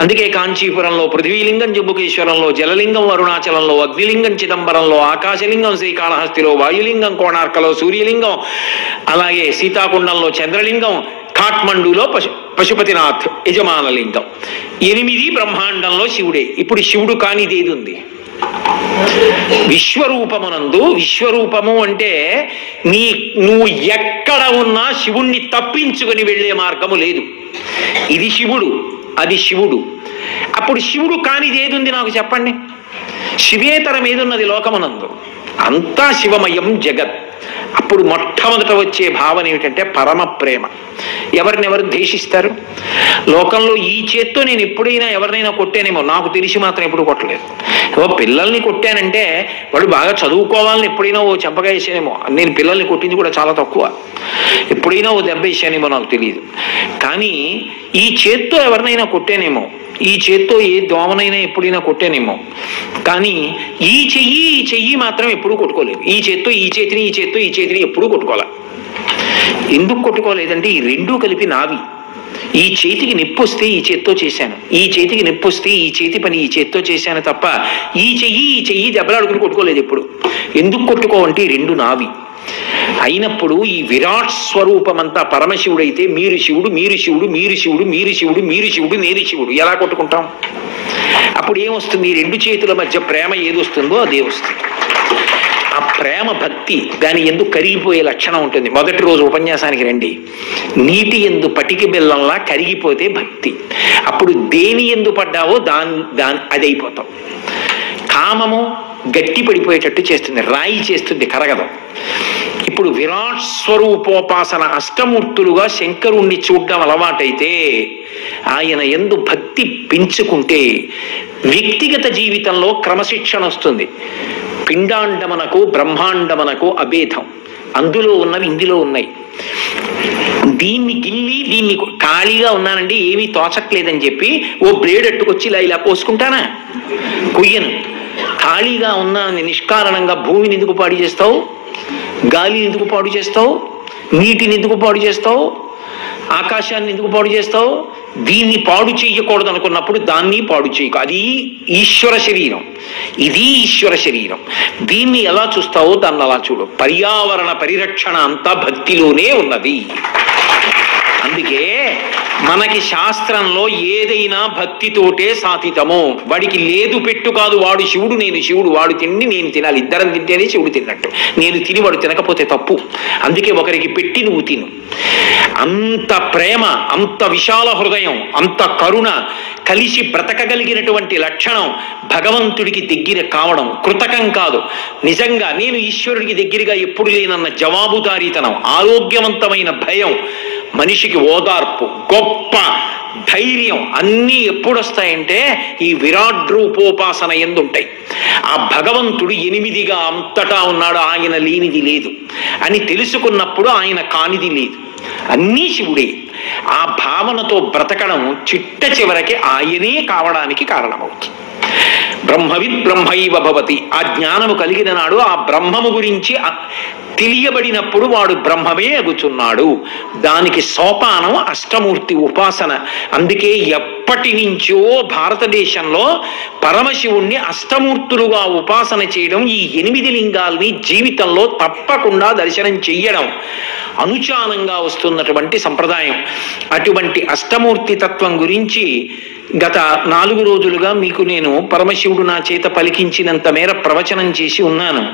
అందుకే కాంచీపురంలో పృథివీలింగం, జంబుకేశ్వరంలో జలలింగం, అరుణాచలంలో అగ్నిలింగం, చిదంబరంలో ఆకాశలింగం, శ్రీకాళహస్తిలో వాయులింగం, కోణార్కలో సూర్యలింగం, అలాగే సీతాకుండంలో చంద్రలింగం, కాఠ్మండూలో పశుపతినాథ్ యజమానలింగం. 8 బ్రహ్మాండంలో శివుడే. ఇప్పుడు శివుడు కానిదేది ఉంది? విశ్వరూపమునందు, విశ్వరూపము అంటే నువ్వు ఎక్కడ ఉన్నా శివుణ్ణి తప్పించుకొని వెళ్ళే మార్గము లేదు. ఇది శివుడు, అది శివుడు. అప్పుడు శివుడు కానిదేదుంది నాకు చెప్పండి? శివేతరం ఏదున్నది లోకమునందు? అంతా శివమయం జగత్. అప్పుడు మొట్టమొదట వచ్చే భావన ఏమిటంటే పరమ ప్రేమ. ఎవరినెవరు ద్వేషిస్తారు? లోకంలో ఈ చేత్తో నేను ఎప్పుడైనా ఎవరినైనా కొట్టానేమో, నాకు తెలిసి మాత్రం ఎప్పుడు కొట్టలేదు. పిల్లల్ని కొట్టానంటే వాడు బాగా చదువుకోవాలని ఎప్పుడైనా ఓ చెంపగా వేసానేమో. నేను పిల్లల్ని కొట్టింది కూడా చాలా తక్కువ, ఎప్పుడైనా ఓ దెబ్బ వేసానేమో నాకు తెలియదు. కానీ ఈ చేత్తో ఎవరినైనా కొట్టానేమో, ఈ చేత్తో ఏ దోమనైనా ఎప్పుడైనా కొట్టానేమో. కానీ ఈ చెయ్యి మాత్రం ఎప్పుడూ కొట్టుకోలేదు. ఈ చేత్తో ఈ చేతిని ఎప్పుడూ కొట్టుకోలే. ఎందుకు కొట్టుకోలేదంటే ఈ రెండూ కలిపి నావి. ఈ చేతికి నొప్పి వస్తే ఈ చేత్తో చేశాను, ఈ చేతికి నొప్పి వస్తే ఈ చేతి పని ఈ చేత్తో చేశాను తప్ప ఈ చెయ్యి దెబ్బలాడుకుని కొట్టుకోలేదు ఎప్పుడు. ఎందుకు కొట్టుకోవంటే ఈ రెండు నావి. అయినప్పుడు ఈ విరాట్ స్వరూపమంతా పరమశివుడైతే మీరు శివుడు, మీరు శివుడు, మీరు శివుడు, మీరు శివుడు, మీరు శివుడు, నేను శివుడు ఎలా కొట్టుకుంటాం? అప్పుడు ఏమొస్తుంది? ఈ రెండు చేతుల మధ్య ప్రేమ ఏది వస్తుందో అదే వస్తుంది. ఆ ప్రేమ భక్తి, దాని ఎందు కరిగిపోయే లక్షణం ఉంటుంది. మొదటి రోజు ఉపన్యాసానికి రండి. నీటి ఎందు పటికి బెల్లంలా కరిగిపోతే భక్తి. అప్పుడు దేని ఎందు పడ్డావో దాని అది అయిపోతాం. కామము గట్టి పడిపోయేటట్టు చేస్తుంది, రాయి చేస్తుంది, కరగదు. ఇప్పుడు విరాట్ స్వరూపోపాసన అష్టమూర్తులుగా శంకరుణ్ణి చూడడం అలవాటైతే, ఆయన యందు భక్తి పెంచుకుంటే వ్యక్తిగత జీవితంలో క్రమశిక్షణ వస్తుంది. పిండాండమనకు బ్రహ్మాండమనకు అభేదం, అందులో ఉన్నవి ఇందులో ఉన్నాయి. దీన్ని గిల్లి దీన్ని ఖాళీగా ఉన్నానండి ఏమీ తోచట్లేదని చెప్పి ఓ బ్లేడ్ ఎట్టుకొచ్చి ఇలా కోసుకుంటానా? కొయ్యను. ఖాళీగా ఉన్నానని నిష్కారణంగా భూమిని ఎందుకు పాడు చేస్తావు? గాలిని ఎందుకు పాడు చేస్తావు? నీటిని ఎందుకు పాడు చేస్తావు? ఆకాశాన్ని ఎందుకు పాడు చేస్తావు? దీన్ని పాడు చేయకూడదు అనుకున్నప్పుడు దాన్ని పాడు చేయకు. అది ఈశ్వర శరీరం, ఇది ఈశ్వర శరీరం. దీన్ని ఎలా చూస్తావో దాన్ని అలా చూడు. పర్యావరణ పరిరక్షణ అంతా భక్తిలోనే ఉన్నది. అందుకే మనకి శాస్త్రంలో ఏదైనా భక్తితోటే సాధితము. వాడికి లేదు పెట్టు కాదు, వాడు శివుడు నేను శివుడు, వాడు తిండి నేను తినాలి, ఇద్దరం తింటేనే శివుడు తిన్నట్టు. నేను తిని వాడు తినకపోతే తప్పు. అందుకే ఒకరికి పెట్టి నువ్వు తిను. అంత ప్రేమ, అంత విశాల హృదయం, అంత కరుణ కలిసి బ్రతకగలిగినటువంటి లక్షణం భగవంతుడికి దగ్గర కావడం కృతకం కాదు. నిజంగా నేను ఈశ్వరుడికి దగ్గరగా ఎప్పుడు లేనన్న జవాబుదారీతనం, ఆరోగ్యవంతమైన భయం, మనిషికి ఓదార్పు, గొప్ప ధైర్యం అన్నీ ఎప్పుడు వస్తాయంటే ఈ విరాట్ రూపోపాసన ఎందుంటాయి. ఆ భగవంతుడు 8గా అంతటా ఉన్నాడు, ఆయన లేనిది లేదు అని తెలుసుకున్నప్పుడు ఆయన కానిది లేదు, అన్నీ శివుడే. ఆ భావనతో బ్రతకడం చిట్ట చివరికి ఆయనే కావడానికి కారణమవుతుంది. బ్రహ్మవిద్ బ్రహ్మైవ భవతి. ఆ జ్ఞానము కలిగిన నాడు ఆ బ్రహ్మము గురించి తెలియబడినప్పుడు వాడు బ్రహ్మమే అగుచున్నాడు. దానికి సోపానం అష్టమూర్తి ఉపాసన. అందుకే ఎప్పటి నుంచో భారతదేశంలో పరమశివుణ్ణి అష్టమూర్తులుగా ఉపాసన చేయడం, ఈ 8 లింగాల్ని జీవితంలో తప్పకుండా దర్శనం చెయ్యడం అనుచానంగా వస్తున్నటువంటి సంప్రదాయం. అటువంటి అష్టమూర్తి తత్వం గురించి గత 4 రోజులుగా మీకు నేను పరమశివుడు నా చేత పలికించినంత మేర ప్రవచనం చేసి ఉన్నాను.